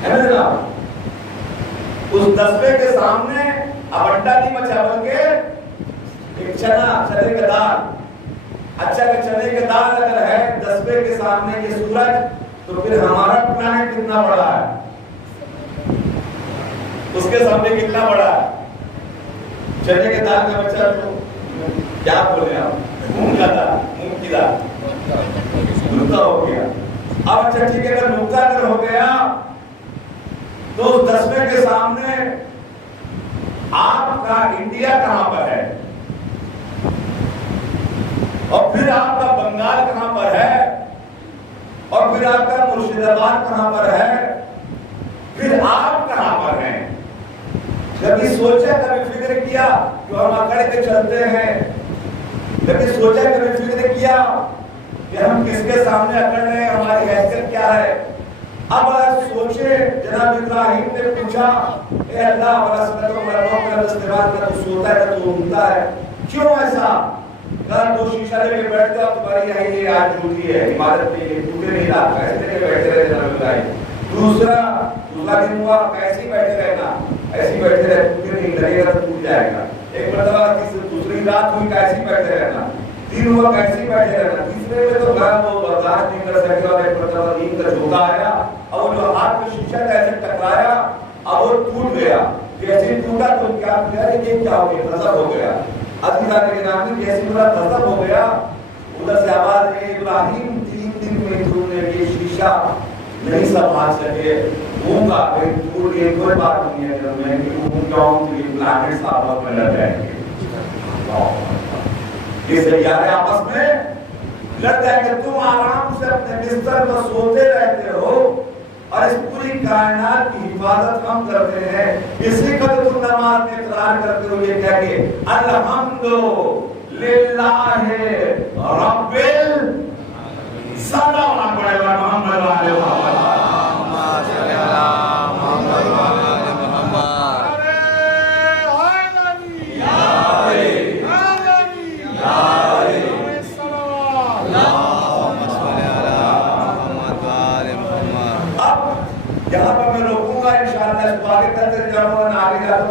ہے نا جناب. اس 10ویں کے سامنے اب انڈا نہیں بچا بلکہ ایک چنے کا دار. اچھا کہ چنے کا دار اگر ہے 10ویں کے سامنے یہ سورج، تو پھر ہمارا پلانٹ کتنا بڑا ہے، اس کے سامنے کتنا بڑا ہے؟ چنے کے دار کا بچہ تو کیا بولے آپ، مونگ کا دار، مونگ کی دار، نقطہ ہو گیا. اب اچھا ٹھیک ہے، اگر نقطہ اگر ہو گیا تو 10ویں کے سامنے آپ کا انڈیا کہاں پر ہے، اور پھر آپ کا بنگال کہاں پر ہے، اور پھر آپ کا مرشد آباد کہاں پر ہے، پھر آپ کہاں پر ہیں؟ کبھی سوچا، کبھی فکر کیا کہ ہم اکڑ کے چلتے ہیں؟ کبھی سوچا، کبھی فکر کیا کہ ہم کس کے سامنے اکڑ رہے ہیں، ہماری حیثیت کیا ہے؟ اب سوچے، جناب ابراہیم نے پوچھا، اے اللہ والا سنت و مرموم کا استعمال کا تو سوتا ہے تو اونتا ہے، کیوں ایسا؟ کہا تو شیشہ لے کے بیٹھ جاؤ، تمہاری یہی یہ آج جھوٹی ہے، عبادت نہیں ہے، ٹوٹے نہیں لاتا ہے، ایسے بیٹھے رہے جناب ابراہیم. دوسرا دن ہوا، ایسے ہی بیٹھے رہنا، ایسے ہی بیٹھے رہے، ٹوٹے نہیں، لگے گا تو ٹوٹ جائے گا. ایک مرتبہ دوسری رات ہوئی، ایسے ہی بیٹھے رہنا. دن ہوا، ایسے ہی بیٹھے رہنا. تیسرے میں تو گھر وہ برداشت نہیں کر سکے، اور ایک مرتبہ نیند کا جھونکا آیا، اور وہ جو ہاتھ میں شیشہ کا ایسے ٹکرایا، اب وہ ٹوٹ گیا. جیسے ٹوٹا تو کیا کیا، یہ کیا ہو گیا، غضب ہو گیا. عزیزان گرامی، جیسے میرا غضب ہو گیا، ادھر سے آواز آئی، ابراہیم 3 دن میں تم نے یہ شیشہ نہیں سنبھال سکے، ہوں گا پھر ٹوٹ گئے، کوئی بات نہیں ہے. جب میں ہوں جاؤں تو یہ پلانٹس آپس میں لڑ جائیں گے، یہ سیارے آپس میں لڑ جائیں گے. تم آرام سے اپنے بستر پر سوتے رہتے ہو، اور اس پوری کائنات کی حفاظت ہم کرتے ہیں. اسی کا تم نماز میں اقرار کرتے ہو یہ کہہ کے الحمد للہ رب صلی اللہ علیہ محمد یہاں پر میں روکوں گا، انشاءاللہ اس کو آگے کرتے جاؤں گا، آگے جاتا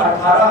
18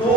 2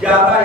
11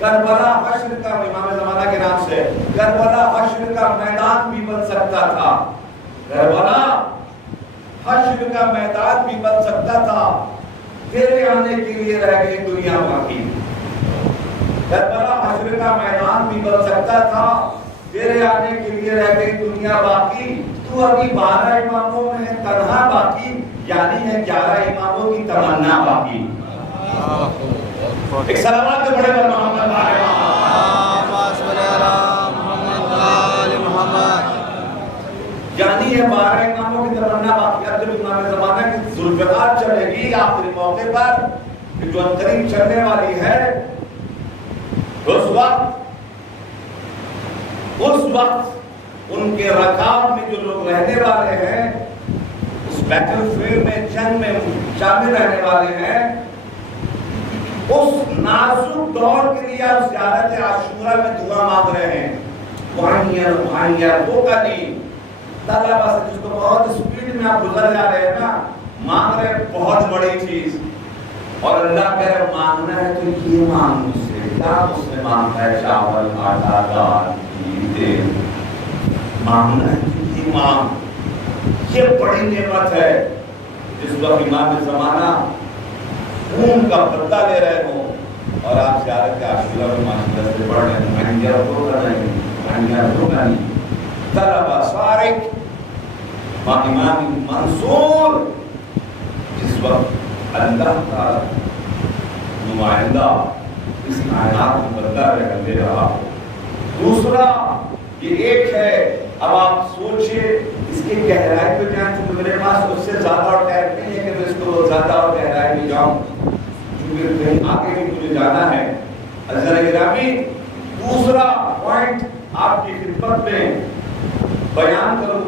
کربلا حشر کا امام زمانہ کے نام سے کربلا حشر کا میدان بھی بن سکتا تھا. کربلا حشر کا میدان بھی بن سکتا تھا. تیرے آنے کے لیے رہ گئی دنیا باقی. کربلا حشر کا میدان بھی بن سکتا تھا. تیرے آنے کے لیے رہ گئی دنیا باقی. تو ابھی 12 اماموں میں تنہا باقی، یعنی ہے 11 اماموں کی تمنا باقی. ایک سلامات کے بڑے پر محمد یعنی ہے 12 اماموں کی تمنا باقی. اب جب امام زمانہ کی ذوالفقار چلے گی آخری موقع پر جو انتریم چلنے والی ہے، اس وقت ان کے رکاب میں جو لوگ رہنے والے ہیں، اس بیٹل فیلڈ میں جنگ میں شامل رہنے والے ہیں، اس نازک دور کے لیے آپ زیارت عاشورہ میں دعا مانگ رہے ہیں. وہاں ہوگا نہیں طلبہ سے جس کو بہت سپیڈ میں آپ گزر جا رہے ہیں نا، مانگ رہے ہیں بہت بڑی چیز، اور اللہ کہہ رہے مانگنا ہے تو یہ مانگ مجھ سے. کیا اس نے مانگا ہے؟ چاول، آٹا، دال، گھی، تیل. مانگنا ہے تو یہ مانگ. یہ بڑی نعمت ہے. جس وقت امام زمانہ خون کا بدلہ لے رہے ہوں اور آپ زیارت عاشورہ میں ماشاءاللہ سے پڑھ رہے ہیں، مہنگیا ہوگا نہیں. طلبہ سارق امام منصور جس وقت اللہ کا نمائندہ اس کائنات میں بدلہ لے رہا ہو. دوسرا یہ ایک ہے. اب آپ سوچئے اس کی گہرائی پہ جائیں، چونکہ میرے پاس اس سے زیادہ اور ٹائم نہیں ہے کہ میں اس کو زیادہ اور گہرائی میں جاؤں، کیونکہ کہیں آگے بھی مجھے جانا ہے. عزیزان گرامی، دوسرا پوائنٹ آپ کی خدمت میں بیان کروں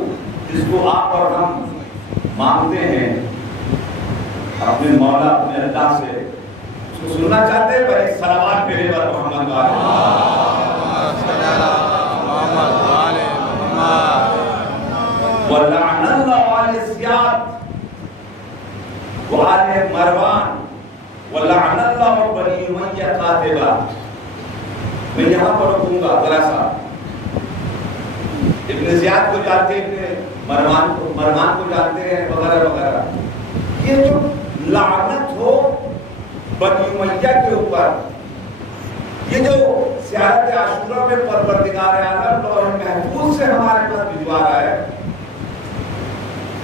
جس کو آپ اور ہم مانگتے ہیں اپنے مولا اپنے اللہ سے. اس کو سننا چاہتے ہیں؟ ایک صلوات میرے پر محمد وَلَعْنَ اللَّهُ عَلَى زِيَادٍ وَعَلَى مَرْوَانَ وَلَعْنَ اللَّهُ بَنِي أُمَيَّةَ قَاتِبًا. میں یہاں پر رکوں گا ذرا سا. ابن زیاد کو جانتے ہیں، مروان کو جانتے ہیں، وغیرہ وغیرہ. یہ جو لعنت ہو بنی امیہ کے اوپر، یہ جو زیارت عاشورہ میں پروردگار عالم لوح محفوظ سے ہمارے پاس بھجوا رہا ہے،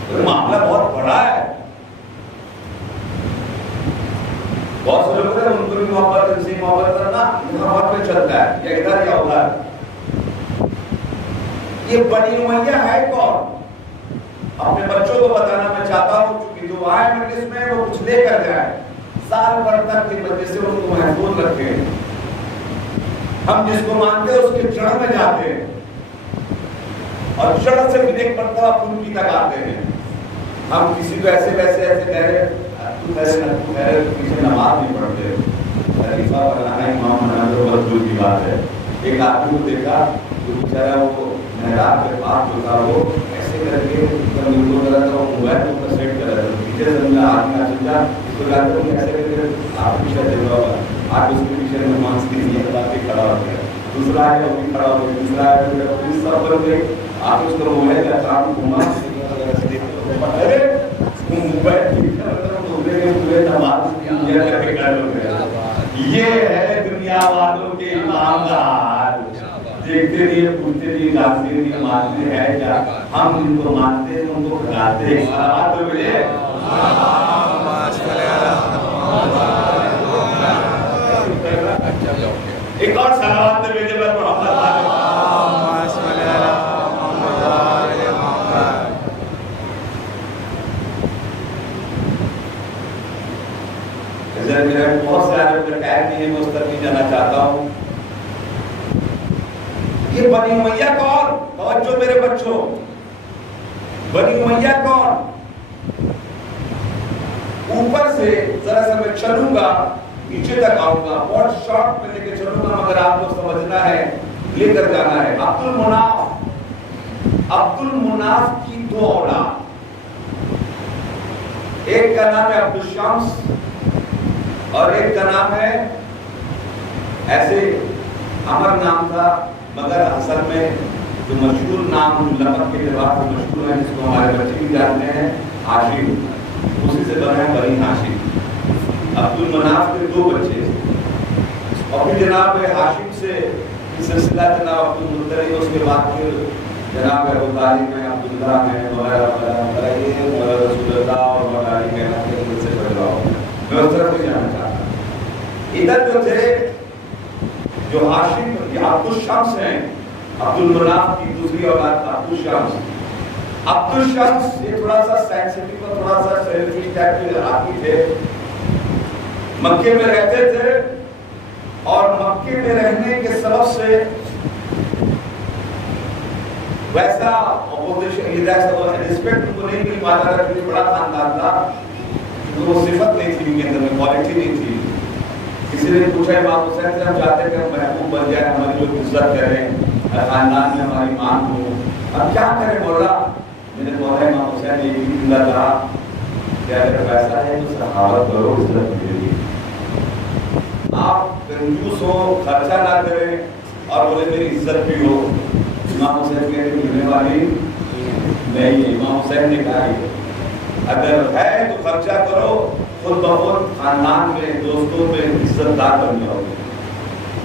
تو معاملہ بہت بڑا ہے. بہت سے لوگ ہیں ان کو بھی محبت سے محبت کرنا محبت میں چلتا ہے، یا ادھر یا ادھر. یہ بنی امیہ ہے کون؟ اپنے بچوں کو بتانا میں چاہتا ہوں، چونکہ جو آئے مجلس میں وہ کچھ لے کر جائیں، سال بھر تک کی وجہ سے ان کو محفوظ رکھیں. ہم جس کو مانتے ہیں اس کے جڑ میں جاتے ہیں اور جڑ سے بھی ایک مرتبہ ان کی تک آتے ہیں. ہم کسی کو ایسے کہہ رہے پیچھے نماز نہیں پڑھتے، خلیفہ بنانا امام بنانا تو بہت دور کی بات ہے. ایک آدمی کو دیکھا جو بیچارہ وہ محراب کے پاس جو تھا وہ ایسے کر کے موبائل کو سیٹ کر رہا تھا. پیچھے سے آدمی آ چل جا اس کو جاتے ہیں ایسے کر کے آپ پیچھے دیکھا ہوگا، آپ اس کے پیچھے نماز کے لیے کھڑا ہوتا ہے. دوسرا ہے وہ بھی کھڑا ہو گیا، تیسرا ہے وہ سب پر گئے. آپ اس کو موبائل کا کام گھما یہ ہے دنیا والوں کے امام کا حال. دیکھتے رہیے، پوچھتے رہیے، جانتے رہیے، مانتے ہیں کیا؟ ہم جن کو مانتے ہیں ان کو کھلاتے ہیں. صلوات تو ملے. ایک اور صلوات تو ملے پر محمد بہت سارے ٹائم نہیں ہے، میں اس تک نہیں جانا چاہتا ہوں. یہ بنی امیہ کون؟ توجہ میرے بچوں، بنی امیہ کون؟ اوپر سے ذرا سا میں چلوں گا، نیچے تک آؤں گا، بہت شارٹ میں لے کے چلوں گا، مگر آپ کو سمجھنا ہے، لے کر جانا ہے. عبد المناف کی 2 اولاد، ایک کا نام ہے عبد الشمس اور ایک کا نام ہے ایسے امر نام تھا، مگر اصل میں جو مشہور نام لقب کے لحاظ سے مشہور ہے، جس کو ہمارے بچے بھی جانتے ہیں، ہاشم، اسی سے بنا ہے بنی ہاشم۔ عبد المناف کے 2 بچے، اور پھر جناب ہاشم سے سلسلہ جناب عبد المطلب، اس کے بعد پھر جناب ابو طالب ہیں، عبداللہ ہیں، وغیرہ وغیرہ، یہ رسول اللہ اور مداری کے نام سے پڑھ رہا ہوں، میں اس طرف نہیں جانا چاہتا۔ ادھر جو تھے، جو ہاشم عبد الشمس ہیں، عبد المناف کی دوسری اولاد عبد الشمس۔ عبد الشمس یہ تھوڑا سا سائنسٹک اور تھوڑا سا سیلفش ٹائپ کے آدمی تھے، مکے میں رہتے تھے، اور مکے میں رہنے کے سبب سے ویسا اپوزیشن رسپیکٹ ان کو نہیں ملی، ماتا کا بھی بڑا خاندان تھا، وہ صفت نہیں تھی ان کے اندر میں، کوالٹی نہیں تھی۔ کسی نے پوچھا امام حسین سے، ہم چاہتے ہیں کہ ہم محبوب بن جائیں، ہماری لوگ عزت کریں، خاندان میں ہماری مان ہو، اب کیا کریں مولا؟ میں نے بولا امام حسین ایک ہی زندہ کہا کہ اگر ویسا ہے تو سخاوت کرو، عزت ملے گی۔ آپ کنجوس ہو، خرچہ نہ کریں اور بولے میری عزت بھی ہو، امام حسین کے ملنے والی نہیں ہے۔ امام حسین نے کہا اگر ہے تو خرچہ کرو، خود بخود خاندان میں، دوستوں میں عزت دار بن جاؤ گے۔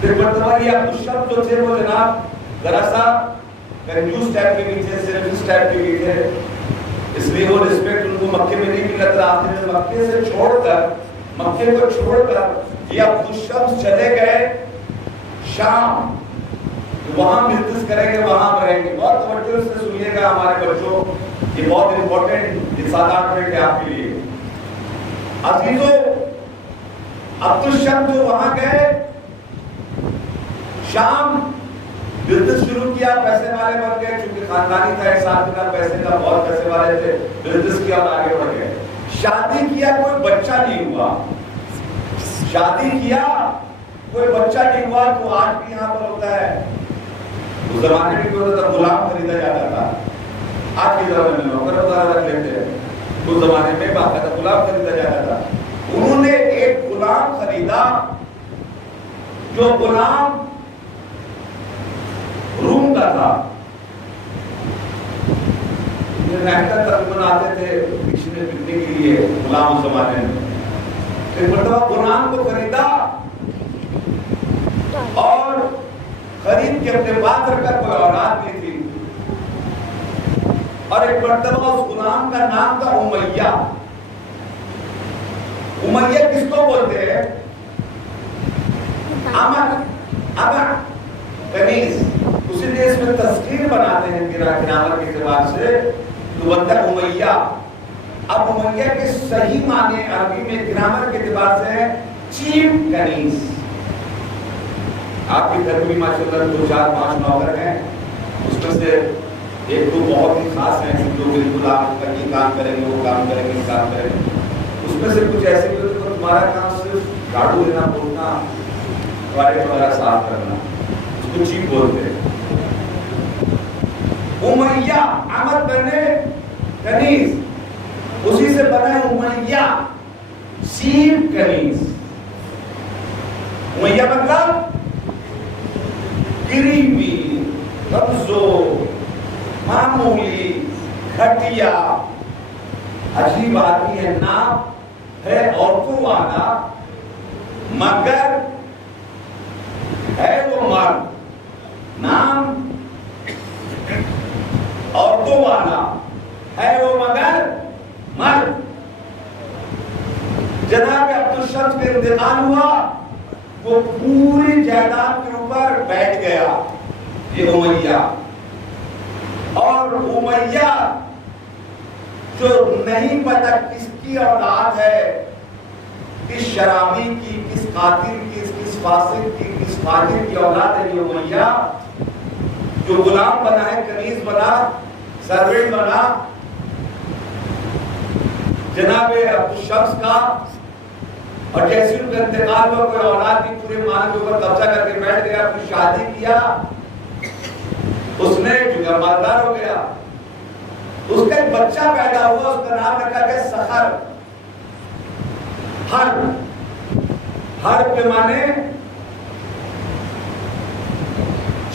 پھر مرتبہ یہ عبد الشمس جو تھے وہ جناب ذرا سا کنجوس ٹائپ کے بھی تھے، سیلفش ٹائپ کے بھی تھے، اس لیے وہ رسپیکٹ ان کو مکے میں نہیں ملا تھا۔ آخر میں مکے سے چھوڑ کر، مکے کو چھوڑ کر یہ عبد الشمس چلے گئے شام، وہاں بزنس کریں گے، وہاں رہیں گے۔ بہت توجہ سے سنیے گا ہمارے بچوں، یہ بہت امپورٹنٹ رسالات ہے کہ آپ کے لیے عزیزو، عبد الشمس جو وہاں گئے شام، بزنس شروع کیا، پیسے والے بن گئے، چونکہ خاندانی تھا، حساب کتاب پیسے کا، بہت پیسے والے تھے، بزنس کیا اور آگے بڑھ گئے۔ شادی کیا، کوئی بچہ نہیں ہوا، شادی کیا کوئی بچہ نہیں ہوا، تو آج بھی یہاں پر ہوتا ہے۔ اس زمانے میں بھی ہوتا تھا، غلام خریدا جاتا تھا، آج کے زمانے میں نوکر وغیرہ رکھ لیتے ہیں، اس زمانے میں باقاعدہ غلام خریدا جاتا تھا۔ انہوں نے ایک غلام خریدا، جو غلام روم کا تھا، یہ رہتا تقریباً آتے تھے پچھلے بکنے کے لیے غلام اس زمانے میں۔ ایک مرتبہ غلام کو خریدا اور خرید کے اپنے پاس رکھا، کوئی اولاد نہیں تھی، اور ایک مرتبہ اس غلام کا نام تھا امیہ۔ امیہ کس کو بولتے ہیں؟ امر، کنیز، اسی لیے اس میں تذکیر بناتے ہیں گرامر کے اعتبار سے، تو بنتا ہے امیہ۔ اب امیہ کے صحیح معنی عربی میں گرامر کے اعتبار سے ہے چیف کنیز۔ آپ کے گھر میں ماشاءاللہ 2 4 5 نوکر ہیں، اس میں سے ایک دو بہت ہی خاص ہیں جو بالکل آپ کا یہ کام کریں گے، وہ کام کریں گے، یہ کام کریں گے۔ اس میں سے کچھ ایسے بھی ہوتے ہیں تمہارا کام صرف جھاڑو دینا، پوچھنا، ٹوائلٹ وغیرہ صاف کرنا، اس کو چیف بولتے ہیں۔ امیہ عمد بنے کنیز، اسی سے بنا امیہ چیف کنیز۔ امیہ مطلب قریبی، کمزور، معمولی، گھٹیا، عجیب آدمی ہے، نام ہے عورتوں والا مگر ہے وہ مرد، نام عورتوں والا ہے وہ مگر مرد۔ جناب عبد الشمس کا انتقال ہوا، وہ پوری جائیداد کے اوپر بیٹھ گیا یہ امیہ، اور امیہ جو نہیں پتا کس کی اولاد ہے، کس شرابی کی، کس قاتل کی، کس فاسق کی، کس فاجر کی اولاد ہے یہ امیہ، جو غلام بنا ہے، کنیز بنا، سروینٹ بنا جناب عبد الشمس کا، اور جیسے ان کا انتقال ہوا، کوئی اولاد نہیں، پورے مال کے اوپر قبضہ کر کے بیٹھ گیا، پھر شادی کیا، اس نے جو مالدار ہو گیا، اس کا ایک بچہ پیدا ہوا، اس کا نام رکھا گیا سخر۔ حرب کے معنی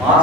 5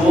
2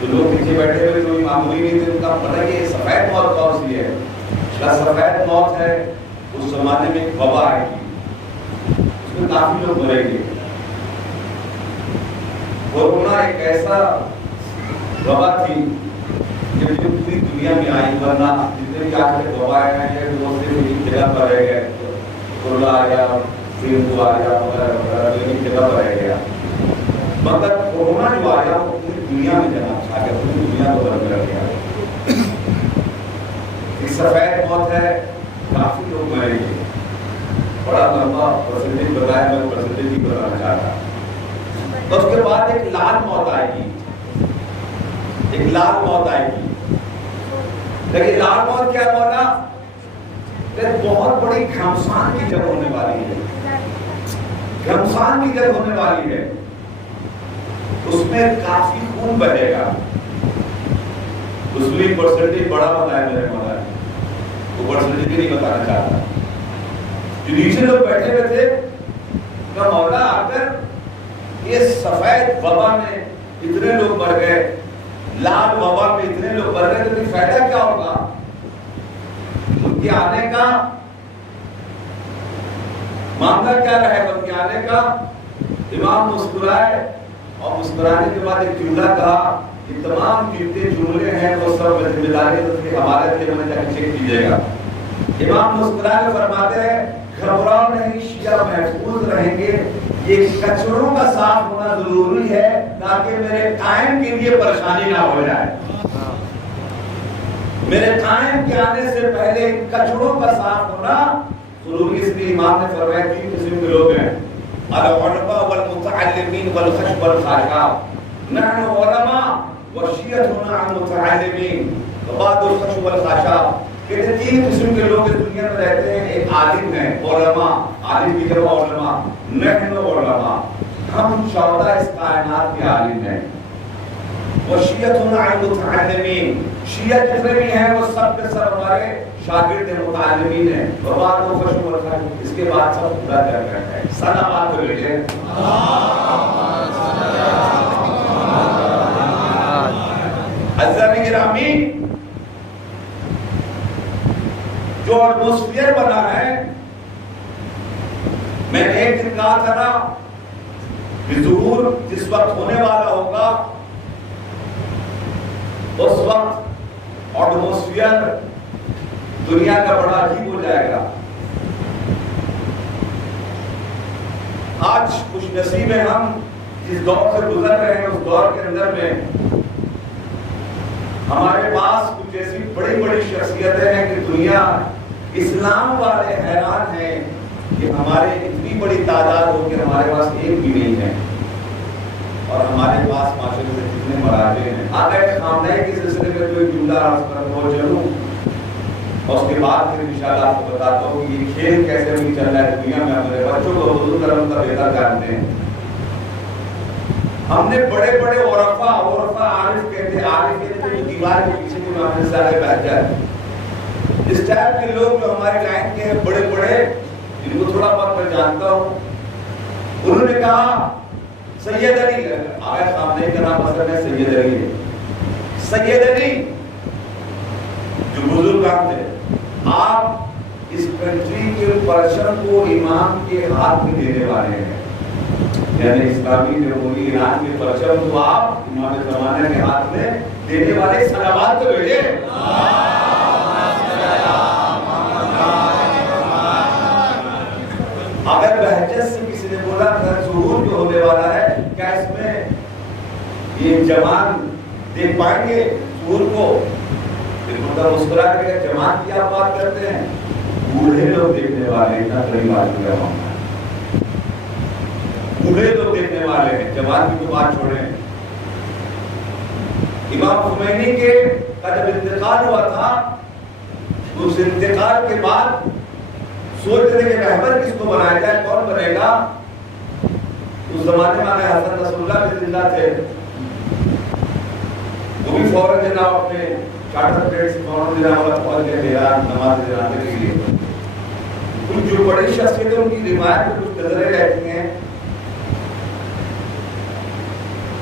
جو لوگ پیچھے بیٹھے ہوئے کوئی معمولی نہیں تھے، ان کا پتہ کہ سفید موت کون سی ہے؟ سفید موت ہے، اس زمانے میں ایک وبا آئی تھی، اس میں کافی لوگ مرے گے۔ کورونا ایک ایسا وبا تھی کہ جو پوری دنیا میں آئی، ورنہ جتنے بھی آج تک وبائیں ہیں وہ صرف ایک جگہ پر رہ گئے، کورونا آیا، ڈینگو آیا وغیرہ ایک جگہ پر رہ گیا، مگر کورونا جو آیا وہ پوری دنیا میں جنا چھا گیا، پوری دنیا کو بند کر گیا۔ ایک سفید موت ہے، کافی لوگ مریں گے، بڑا لمبا پرسنٹیج بتایا، میں پرسنٹیج نہیں بتانا چاہتا۔ تو اس کے بعد ایک لال موت آئے گی، ایک لال موت آئے گی۔ لیکن لال موت کیا ہونا؟ بہت بڑی گھمسان کی جگہ ہونے والی ہے، گھمسان کی جگہ ہونے والی ہے، اس میں کافی خون بہے گا۔ اس میں پرسنٹیج بڑا بتایا میرے مولا، وہ پرسنٹیج بھی نہیں بتانا چاہتا۔ جو نیچے لوگ بیٹھے ہوئے تھے کہ مولا اگر یہ سفید وبا میں اتنے لوگ مر گئے، لال وبا میں اتنے لوگ مر گئے، تو پھر فائدہ کیا ہوگا؟ ان کے آنے کا معاملہ کیا رہے گا؟ ان کے آنے کا؟ امام مسکرائے اور مسکرانے کے بعد ایک جملہ کہا کہ تمام جتنے جملے ہیں وہ سب ذمہ داری کے حوالے سے میں نے چیک کیجیے گا۔ امام مسکرائے فرماتے ہیں گھبراؤ نہیں، شیعہ محفوظ رہیں گے، یہ کچڑوں کا صاف ہونا ضروری ہے تاکہ میرے قائم کے لیے پریشانی نہ ہو جائے۔ میرے قائم کے آنے سے پہلے ان کچڑوں کا صاف ہونا ضروری، اس لیے امام نے فرمایا 3 قسم کے لوگ ہیں، العلماء والمتعلمین والخشب والخاشع، نحن علماء وشیعتنا عن متعلمین وبعض الخشب والخاشع۔ کہتے 3 قسم کے لوگ اس دنیا میں رہتے ہیں، ایک عالم ہے، علماء، عالم کی جگہ علماء، نحن علماء، ہم 14 اس کائنات کے عالم ہیں، وشیعتنا عن متعلمین، شیعہ جتنے بھی ہیں وہ سب کے سب ہمارے شاگرد ہیں، متعلمین ہیں، وبعض الخشب والخاشع، اس کے بعد سب پورا کر رہے ہیں۔ صلوات علیہ عزیزان گرامی، جو ایٹماسفیئر بنا ہے، میں نے ایک دن کہا تھا نا کہ ظہور جس وقت ہونے والا ہوگا اس وقت ایٹماسفیئر دنیا کا بڑا عجیب ہو جائے گا۔ آج خوش نصیب ہیں ہم جس دور سے گزر رہے ہیں، اس دور کے اندر میں ہمارے پاس کچھ ایسی بڑی بڑی شخصیتیں ہیں کہ دنیا اسلام والے حیران ہیں کہ ہمارے اتنی بڑی تعداد ہو کہ ہمارے پاس ایک بھی نہیں ہے، اور ہمارے پاس معاشرے سے کتنے مراجع ہیں۔ آگے خامنہئی کے سلسلے میں کوئی جملہ عرض کر وہ چلوں، اور اس کے بعد پھر انشاءاللہ آپ کو بتاتا ہوں کہ یہ کھیل کیسے بھی چل رہا ہے دنیا میں۔ ہمارے بچوں کو حضور کرم کا بہتر جانتے ہیں۔ ہم نے بڑے بڑے عرفا عارف کہتے ہیں، عارف کہتے ہیں جو دیوار کے پیچھے جو ہمارے سارے بیٹھ جائے، اس ٹائپ کے لوگ جو ہمارے لائن کے ہیں بڑے بڑے، جن کو تھوڑا بہت میں جانتا ہوں، انہوں نے کہا سید علی، آغا خامنہئی کا نام اصل میں سید علی ہے، سید علی جو بزرگان تھے، آپ اس کنٹری کے پرچم کو امام کے ہاتھ میں دینے والے ہیں، یعنی اسلامی جمہوری ایران کے پرچم کو آپ امام زمانہ کے ہاتھ میں دینے والے۔ صلوات تو بھیجے۔ اگر بہجت سے کسی نے بولا کہ ظہور جو ہونے والا ہے، کیا اس میں یہ جوان دیکھ پائیں گے ظہور کو؟ پھر مسکرا کے جوان کی آپ بات کرتے ہیں، بوڑھے لوگ دیکھنے والے ہیں، اتنا قریب آدمی کا معاملہ ہے، بوڑھے لوگ دیکھنے والے ہیں، جوان کی تو بات چھوڑیں۔ امام خمینی کے جب انتقال ہوا تھا، اس انتقال کے بعد سوچ رہے کہ رہبر کس کو بنایا جائے، کون بنے گا؟ اس زمانے میں حسن رسول اللہ بھی زندہ تھے، وہ بھی فوراً جناب اپنے چارٹر پلیٹ سے فوراً جناب والا پہنچ گئے تیران نماز جنانے کے لیے۔ کچھ جو بڑی شخصیتیں ان کی روایت میں کچھ نظریں رہتی ہیں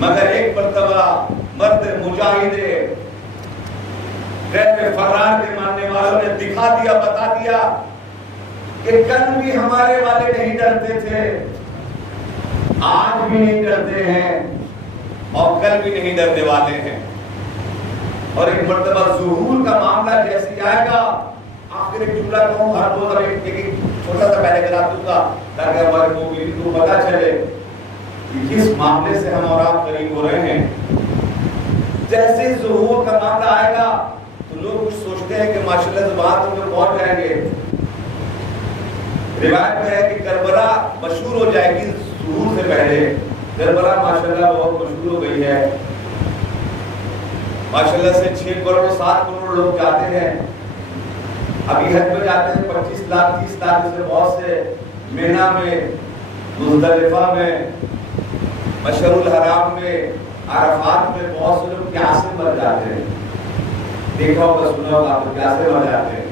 مگر ایک مرتبہ مرد مجاہد غیر فرار کے ماننے والوں نے دکھا دیا، بتا دیا کہ کل بھی ہمارے والے نہیں ڈرتے تھے، آج بھی نہیں ڈرتے ہیں اور کل بھی نہیں ڈرنے والے ہیں۔ اور ایک مرتبہ ظہور کا معاملہ جیسے آئے گا، آخر ایک جملہ کہوں، ہر دو ایک چھوٹا سا پہلے کرا دوں گا تاکہ ہمارے مومنین کو پتہ چلے کہ کس معاملے سے ہم اور آپ قریب ہو رہے ہیں۔ جیسے ظہور کا معاملہ آئے گا تو لوگ کچھ سوچتے ہیں کہ ماشاءاللہ زبان تم میں پہنچ جائیں گے۔ روایت میں ہے کہ کربلا مشہور ہو جائے گی ظہور سے پہلے۔ کربلا ماشاءاللہ بہت مشہور ہو گئی ہے، ماشاءاللہ سے 6 کروڑ 7 کروڑ لوگ جاتے ہیں۔ ابھی حج میں جاتے ہیں 25 لاکھ 30 لاکھ سے بہت سے، مینا میں، مزدلفہ میں، مشعر الحرام میں، عرفات میں بہت سے لوگ پیاسے مر جاتے ہیں۔ دیکھا ہوگا سنا ہوگا آپ پیاسے مر جاتے ہیں،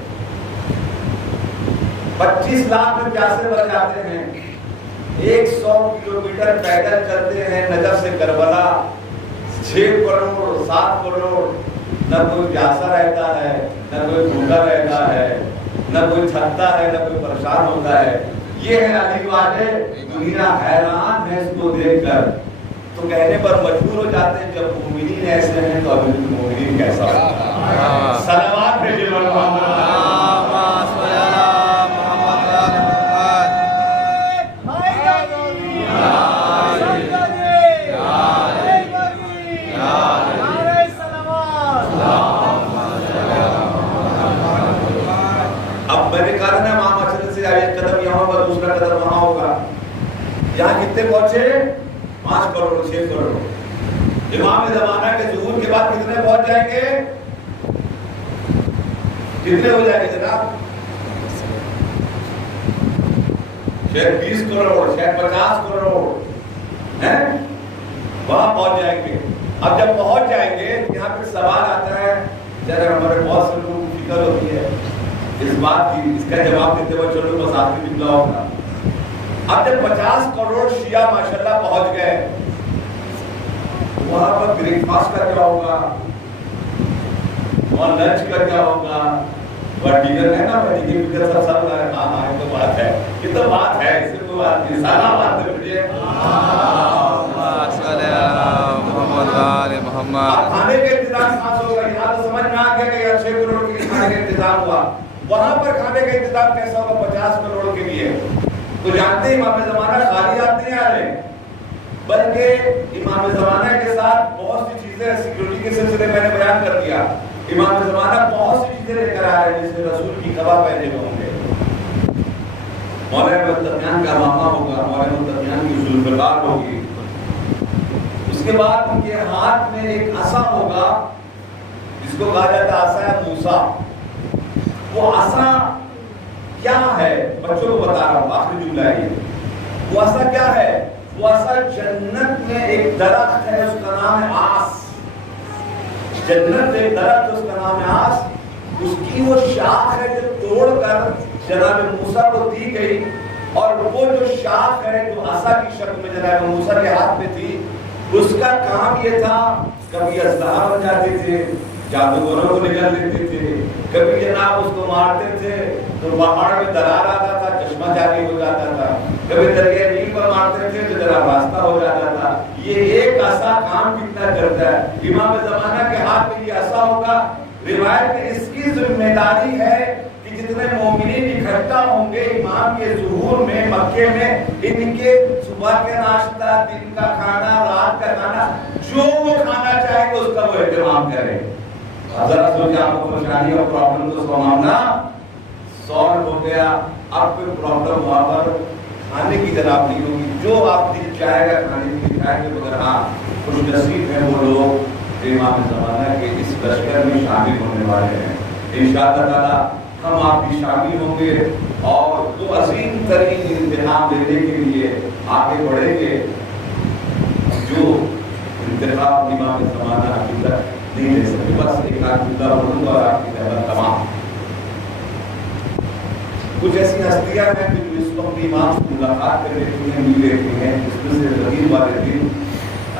25 لاکھ میں پیاسے مر جاتے ہیں۔ 100 کلومیٹر پیدل چلتے ہیں نجف سے کربلا، 6 کروڑ 7 کروڑ، نہ کوئی پیاسا رہتا ہے، نہ کوئی بھوکا رہتا ہے، نہ کوئی تھکتا ہے، نہ کوئی پریشان ہوتا ہے۔ یہ ہے علی والے، دنیا حیران ہے اس کو دیکھ کر، تو کہنے پر مجبور ہو جاتے ہیں جب مومنین ایسے ہیں تو ابھی مومنین کیسا ہوگا۔ صلوات بھیجیے محمد۔ یہاں کتنے پہنچے؟ 5 کروڑ 6 کروڑ۔ امام زمانہ کے ظہور کے بعد کتنے پہنچ جائیں گے؟ کتنے ہو جائیں گے جناب؟ شاید 20 کروڑ، شاید 50 کروڑ ہیں، وہاں پہنچ جائیں گے۔ اب جب پہنچ جائیں گے یہاں پہ سوال آتا ہے، ذرا ہمارے بہت سے لوگوں کو فکر ہوتی ہے اس بات کی، اس کا جواب دیتے ہوئے چلو بس آخری جملہ ہوگا۔ اب جب 50 کروڑ شیعہ ماشاءاللہ پہنچ گئے، وہاں پر بریک فاسٹ کا کیا ہوگا، اور لنچ کا کیا ہوگا، اور ڈنر ہے نا، ڈنر سب آئے تو بات ہے، یہ تو بات ہے، اس سے کوئی بات نہیں، سارا بات ہے مجھے محمد۔ کھانے کے انتظام کہاں سے ہوگا؟ یہاں تو سمجھ میں آ گیا کہ 6 کروڑ کے کھانے کا انتظام ہوا، وہاں پر کھانے کا انتظام کیسا ہوگا 50 کروڑ کے لیے؟ تو جانتے ہیں امام زمانہ خالی ہاتھ نہیں آ رہے، بلکہ امام زمانہ کے ساتھ بہت سی چیزیں سیکورٹی کے سلسلے میں نے بیان کر دیا۔ امام زمانہ بہت سی چیزیں لے کر آ رہے ہیں، جس میں رسول کی قبا پہنے ہوئے ہوں گے، مولانا ملتقیان کا امامہ ہوگا، مولانا ملتقیان کی ذوالفقار ہوگی، اس کے بعد ان کے ہاتھ میں ایک عصا ہوگا جس کو کہا جاتا ہے عصا موسیٰ۔ وہ عصا کیا ہے؟ بچوں کو بتا رہا ہوں، آخری جملہ ہے یہ۔ وہ عصا کیا ہے؟ وہ عصا جنت میں ایک درخت ہے، اس کا نام ہے آس۔ جنت ایک درخت، اس کا نام ہے آس، اس کی وہ شاخ ہے جو توڑ کر جناب موسیٰ کو دی گئی، اور وہ جو شاخ ہے جو عصا کی شکل میں جناب موسیٰ کے ہاتھ میں تھی، اس کا کام یہ تھا، کبھی اسلحہ بن جاتے تھے، جادوگروں کو نکل لیتے تھے، کبھی جناب اس کو مارتے تھے تو پہاڑ میں درار آتا تھا، چشمہ جاری ہو جاتا تھا، کبھی دریا نیل پر مارتے تھے تو جناب راستہ ہو جاتا تھا۔ یہ ایک عصا کام کتنا کرتا ہے؟ امام زمانہ کے ہاتھ میں یہ عصا ہوگا۔ روایت میں اس کی ذمہ داری ہے کہ جتنے مومنین اکٹھا ہوں گے امام کے ظہور میں مکے میں، ان کے صبح کے ناشتہ، دن کا کھانا، رات کا کھانا، جو وہ کھانا چاہے گا اس کا وہ اہتمام کرے۔ ذرا سوچیں، آپ کو پریشانی اور پرابلم تو اس کا معاملہ سالو ہو گیا، اب کوئی پرابلم وہاں پر کھانے کی جناب نہیں ہوگی، جو آپ دل چاہے گا کھانے کی کھائیں گے، مگر ہاں خوش نصیب ہیں وہ لوگ جو امام زمانہ کے اس لشکر میں شامل ہونے والے ہیں۔ انشاءاللہ تعالی ہم آپ بھی شامل ہوں گے اور تو عظیم ترین انتخاب دینے کے لیے آگے بڑھیں گے، جو انتخاب امام زمانہ ابھی تک نہیں دے سکتے۔ بس ایک آدھ جملہ بولوں گا اور آپ کی خدمت تمام۔ کچھ ایسی ہستیاں ہیں جو اس وقت امام سے ملاقات کر لیتی ہیں، مل لیتی ہیں، اس میں سے ربیع والے دن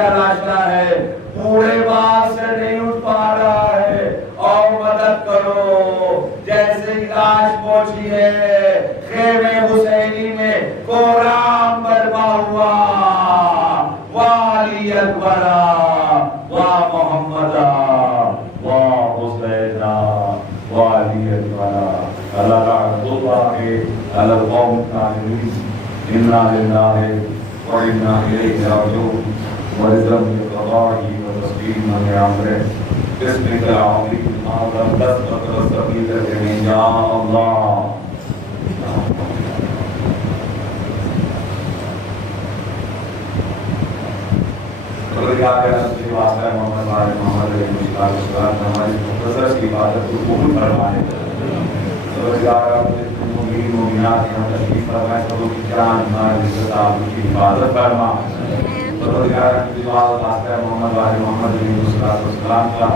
کا ناشتہ ہے، بوڑھے باپ سے نہیں اٹھ پا رہا ہے، اور مدد کرو۔ جیسے ہی لاش پہنچی ہے خیمے حسینی میں، قرآن برپا ہوا، والی اکبرہ وا محمدہ وا حسینہ والی اکبرہ، اللہ رحمت اللہ علی القوم الطاہرین، انا للہ وإنا إليه راجعون ورزقا بقضائه وتسليما لأمره باسمك العظيم أعظم بسمك وسبيلك يا الله۔ محمد ہماری مختصر سی عبادت کو قبول فرمائے۔ مومنات یہاں تشریف فرمائے، سب کی جان مال عزت آبرو کی حفاظت فرما۔ پروردگار کی دعا واسطہ محمد وآل محمد علیہ السلام کا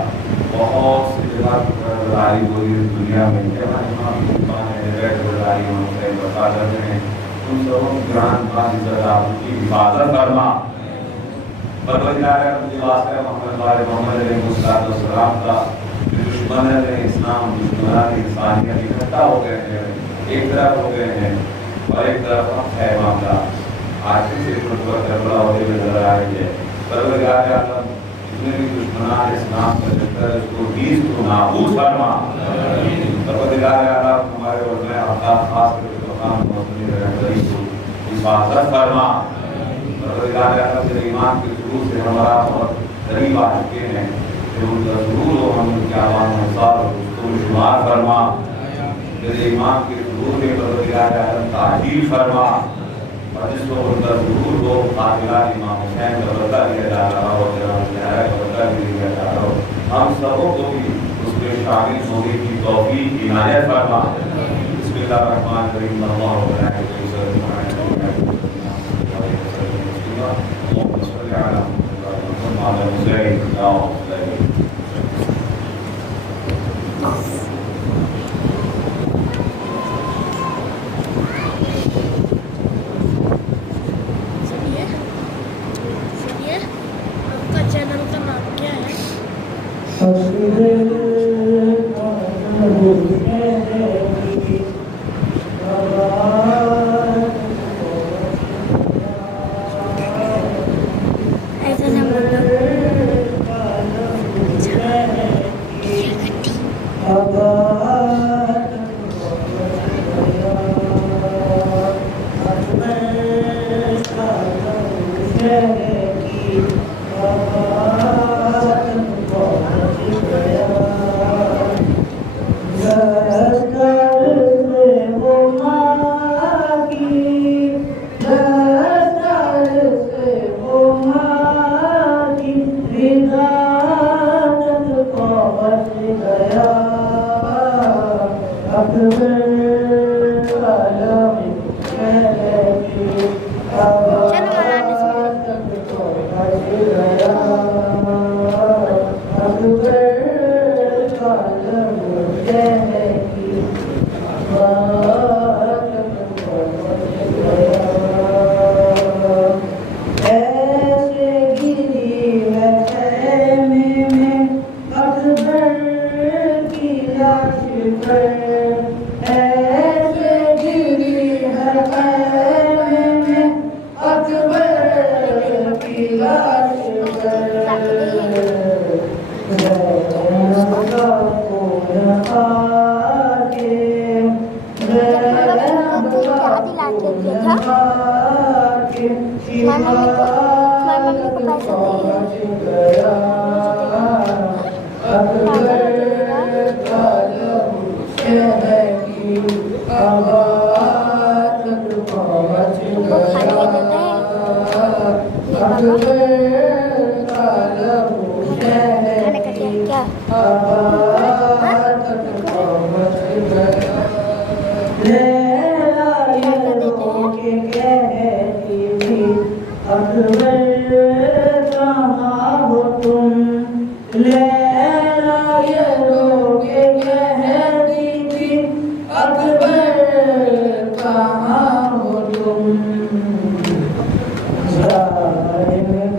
بہت سی جگہ برداری ہوئی اس دنیا میں، جہاں امام مسلمان ہے، بیت برداری ہوتے ہیں، وفادت ہیں، ان سبوں کی جان مال عزت آبرو کی حفاظت فرما۔ پروردگار کی واسطہ محمد وآل محمد علیہ السلام کا دشمنان اسلام، دشمنان انسانیت اکٹھا ہو گئے ہیں، ایک طرف ہو گئے ہیں، اور ایک طرف ہے معاملہ آج سے کربلا ہوتے ہوئے نظر آ رہی ہے۔ پروردگار عالم جتنے بھی دشمنان اسلام کا چکر ہے اس کو نیز کو نابود فرما۔ پروردگار عالم ہمارے علماء احباب خاص کر کے مقام موصولی رہبری کو حفاظت فرما۔ پروردگار عالم سے ایمان کے ضرور سے ہمارا بہت قریب آ چکے ہیں، جو ان کا ضرور ہو ہم ان کے عوام انصار اس کو شمار فرما۔ میرے ایمان کے ضرور میں پروردگار عالم تعجیل فرما، اور جس کو ان کا ضرور ہو قاتلہ امام حسین کا بدلہ لیا جا رہا ہو، جناب زہرا کا بدلہ لیا جا رہا ہو، ہم سبوں کو بھی اس میں شامل ہونے کی توفیق عنایت فرما۔ بسم اللہ الرحمن الرحیم، اللہ علیہ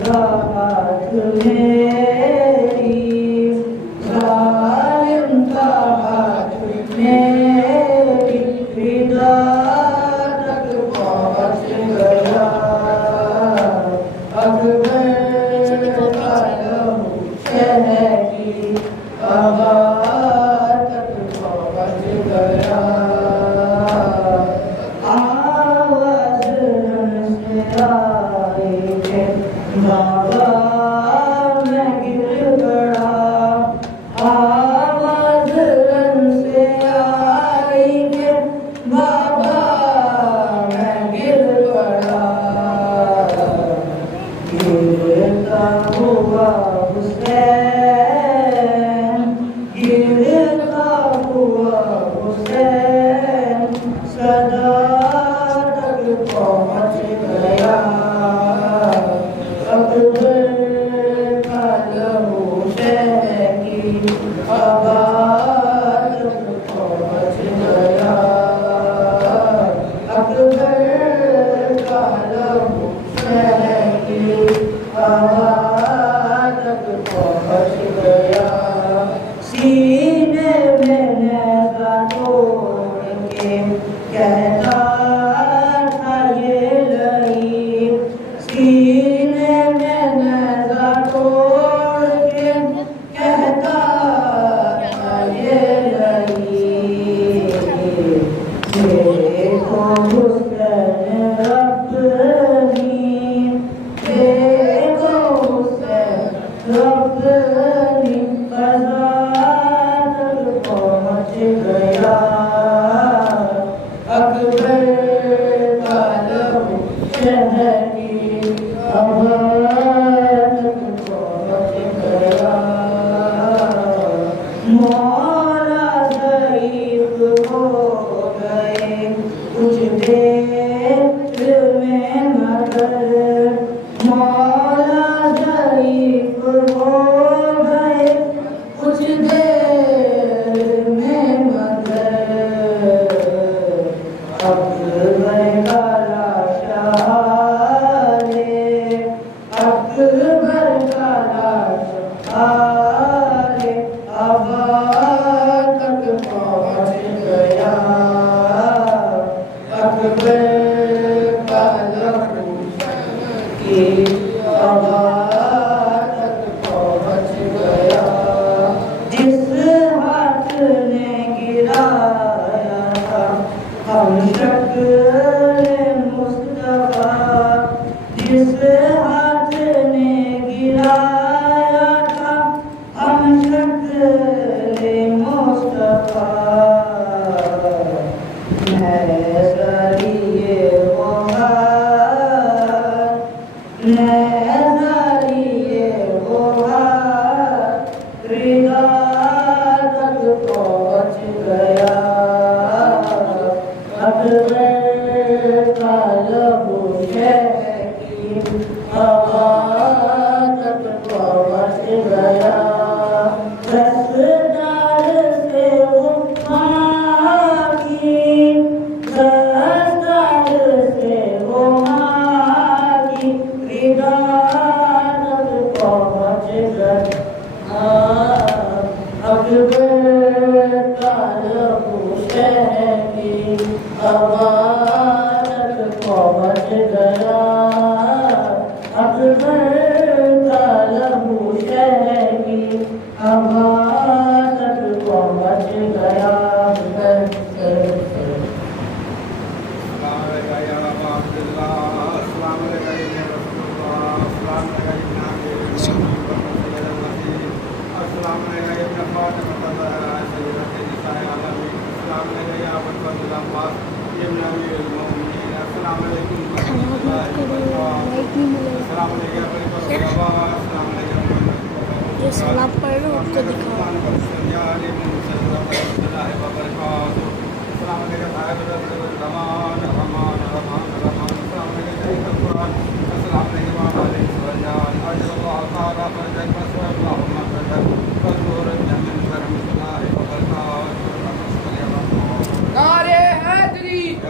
کہاں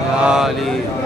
یا علی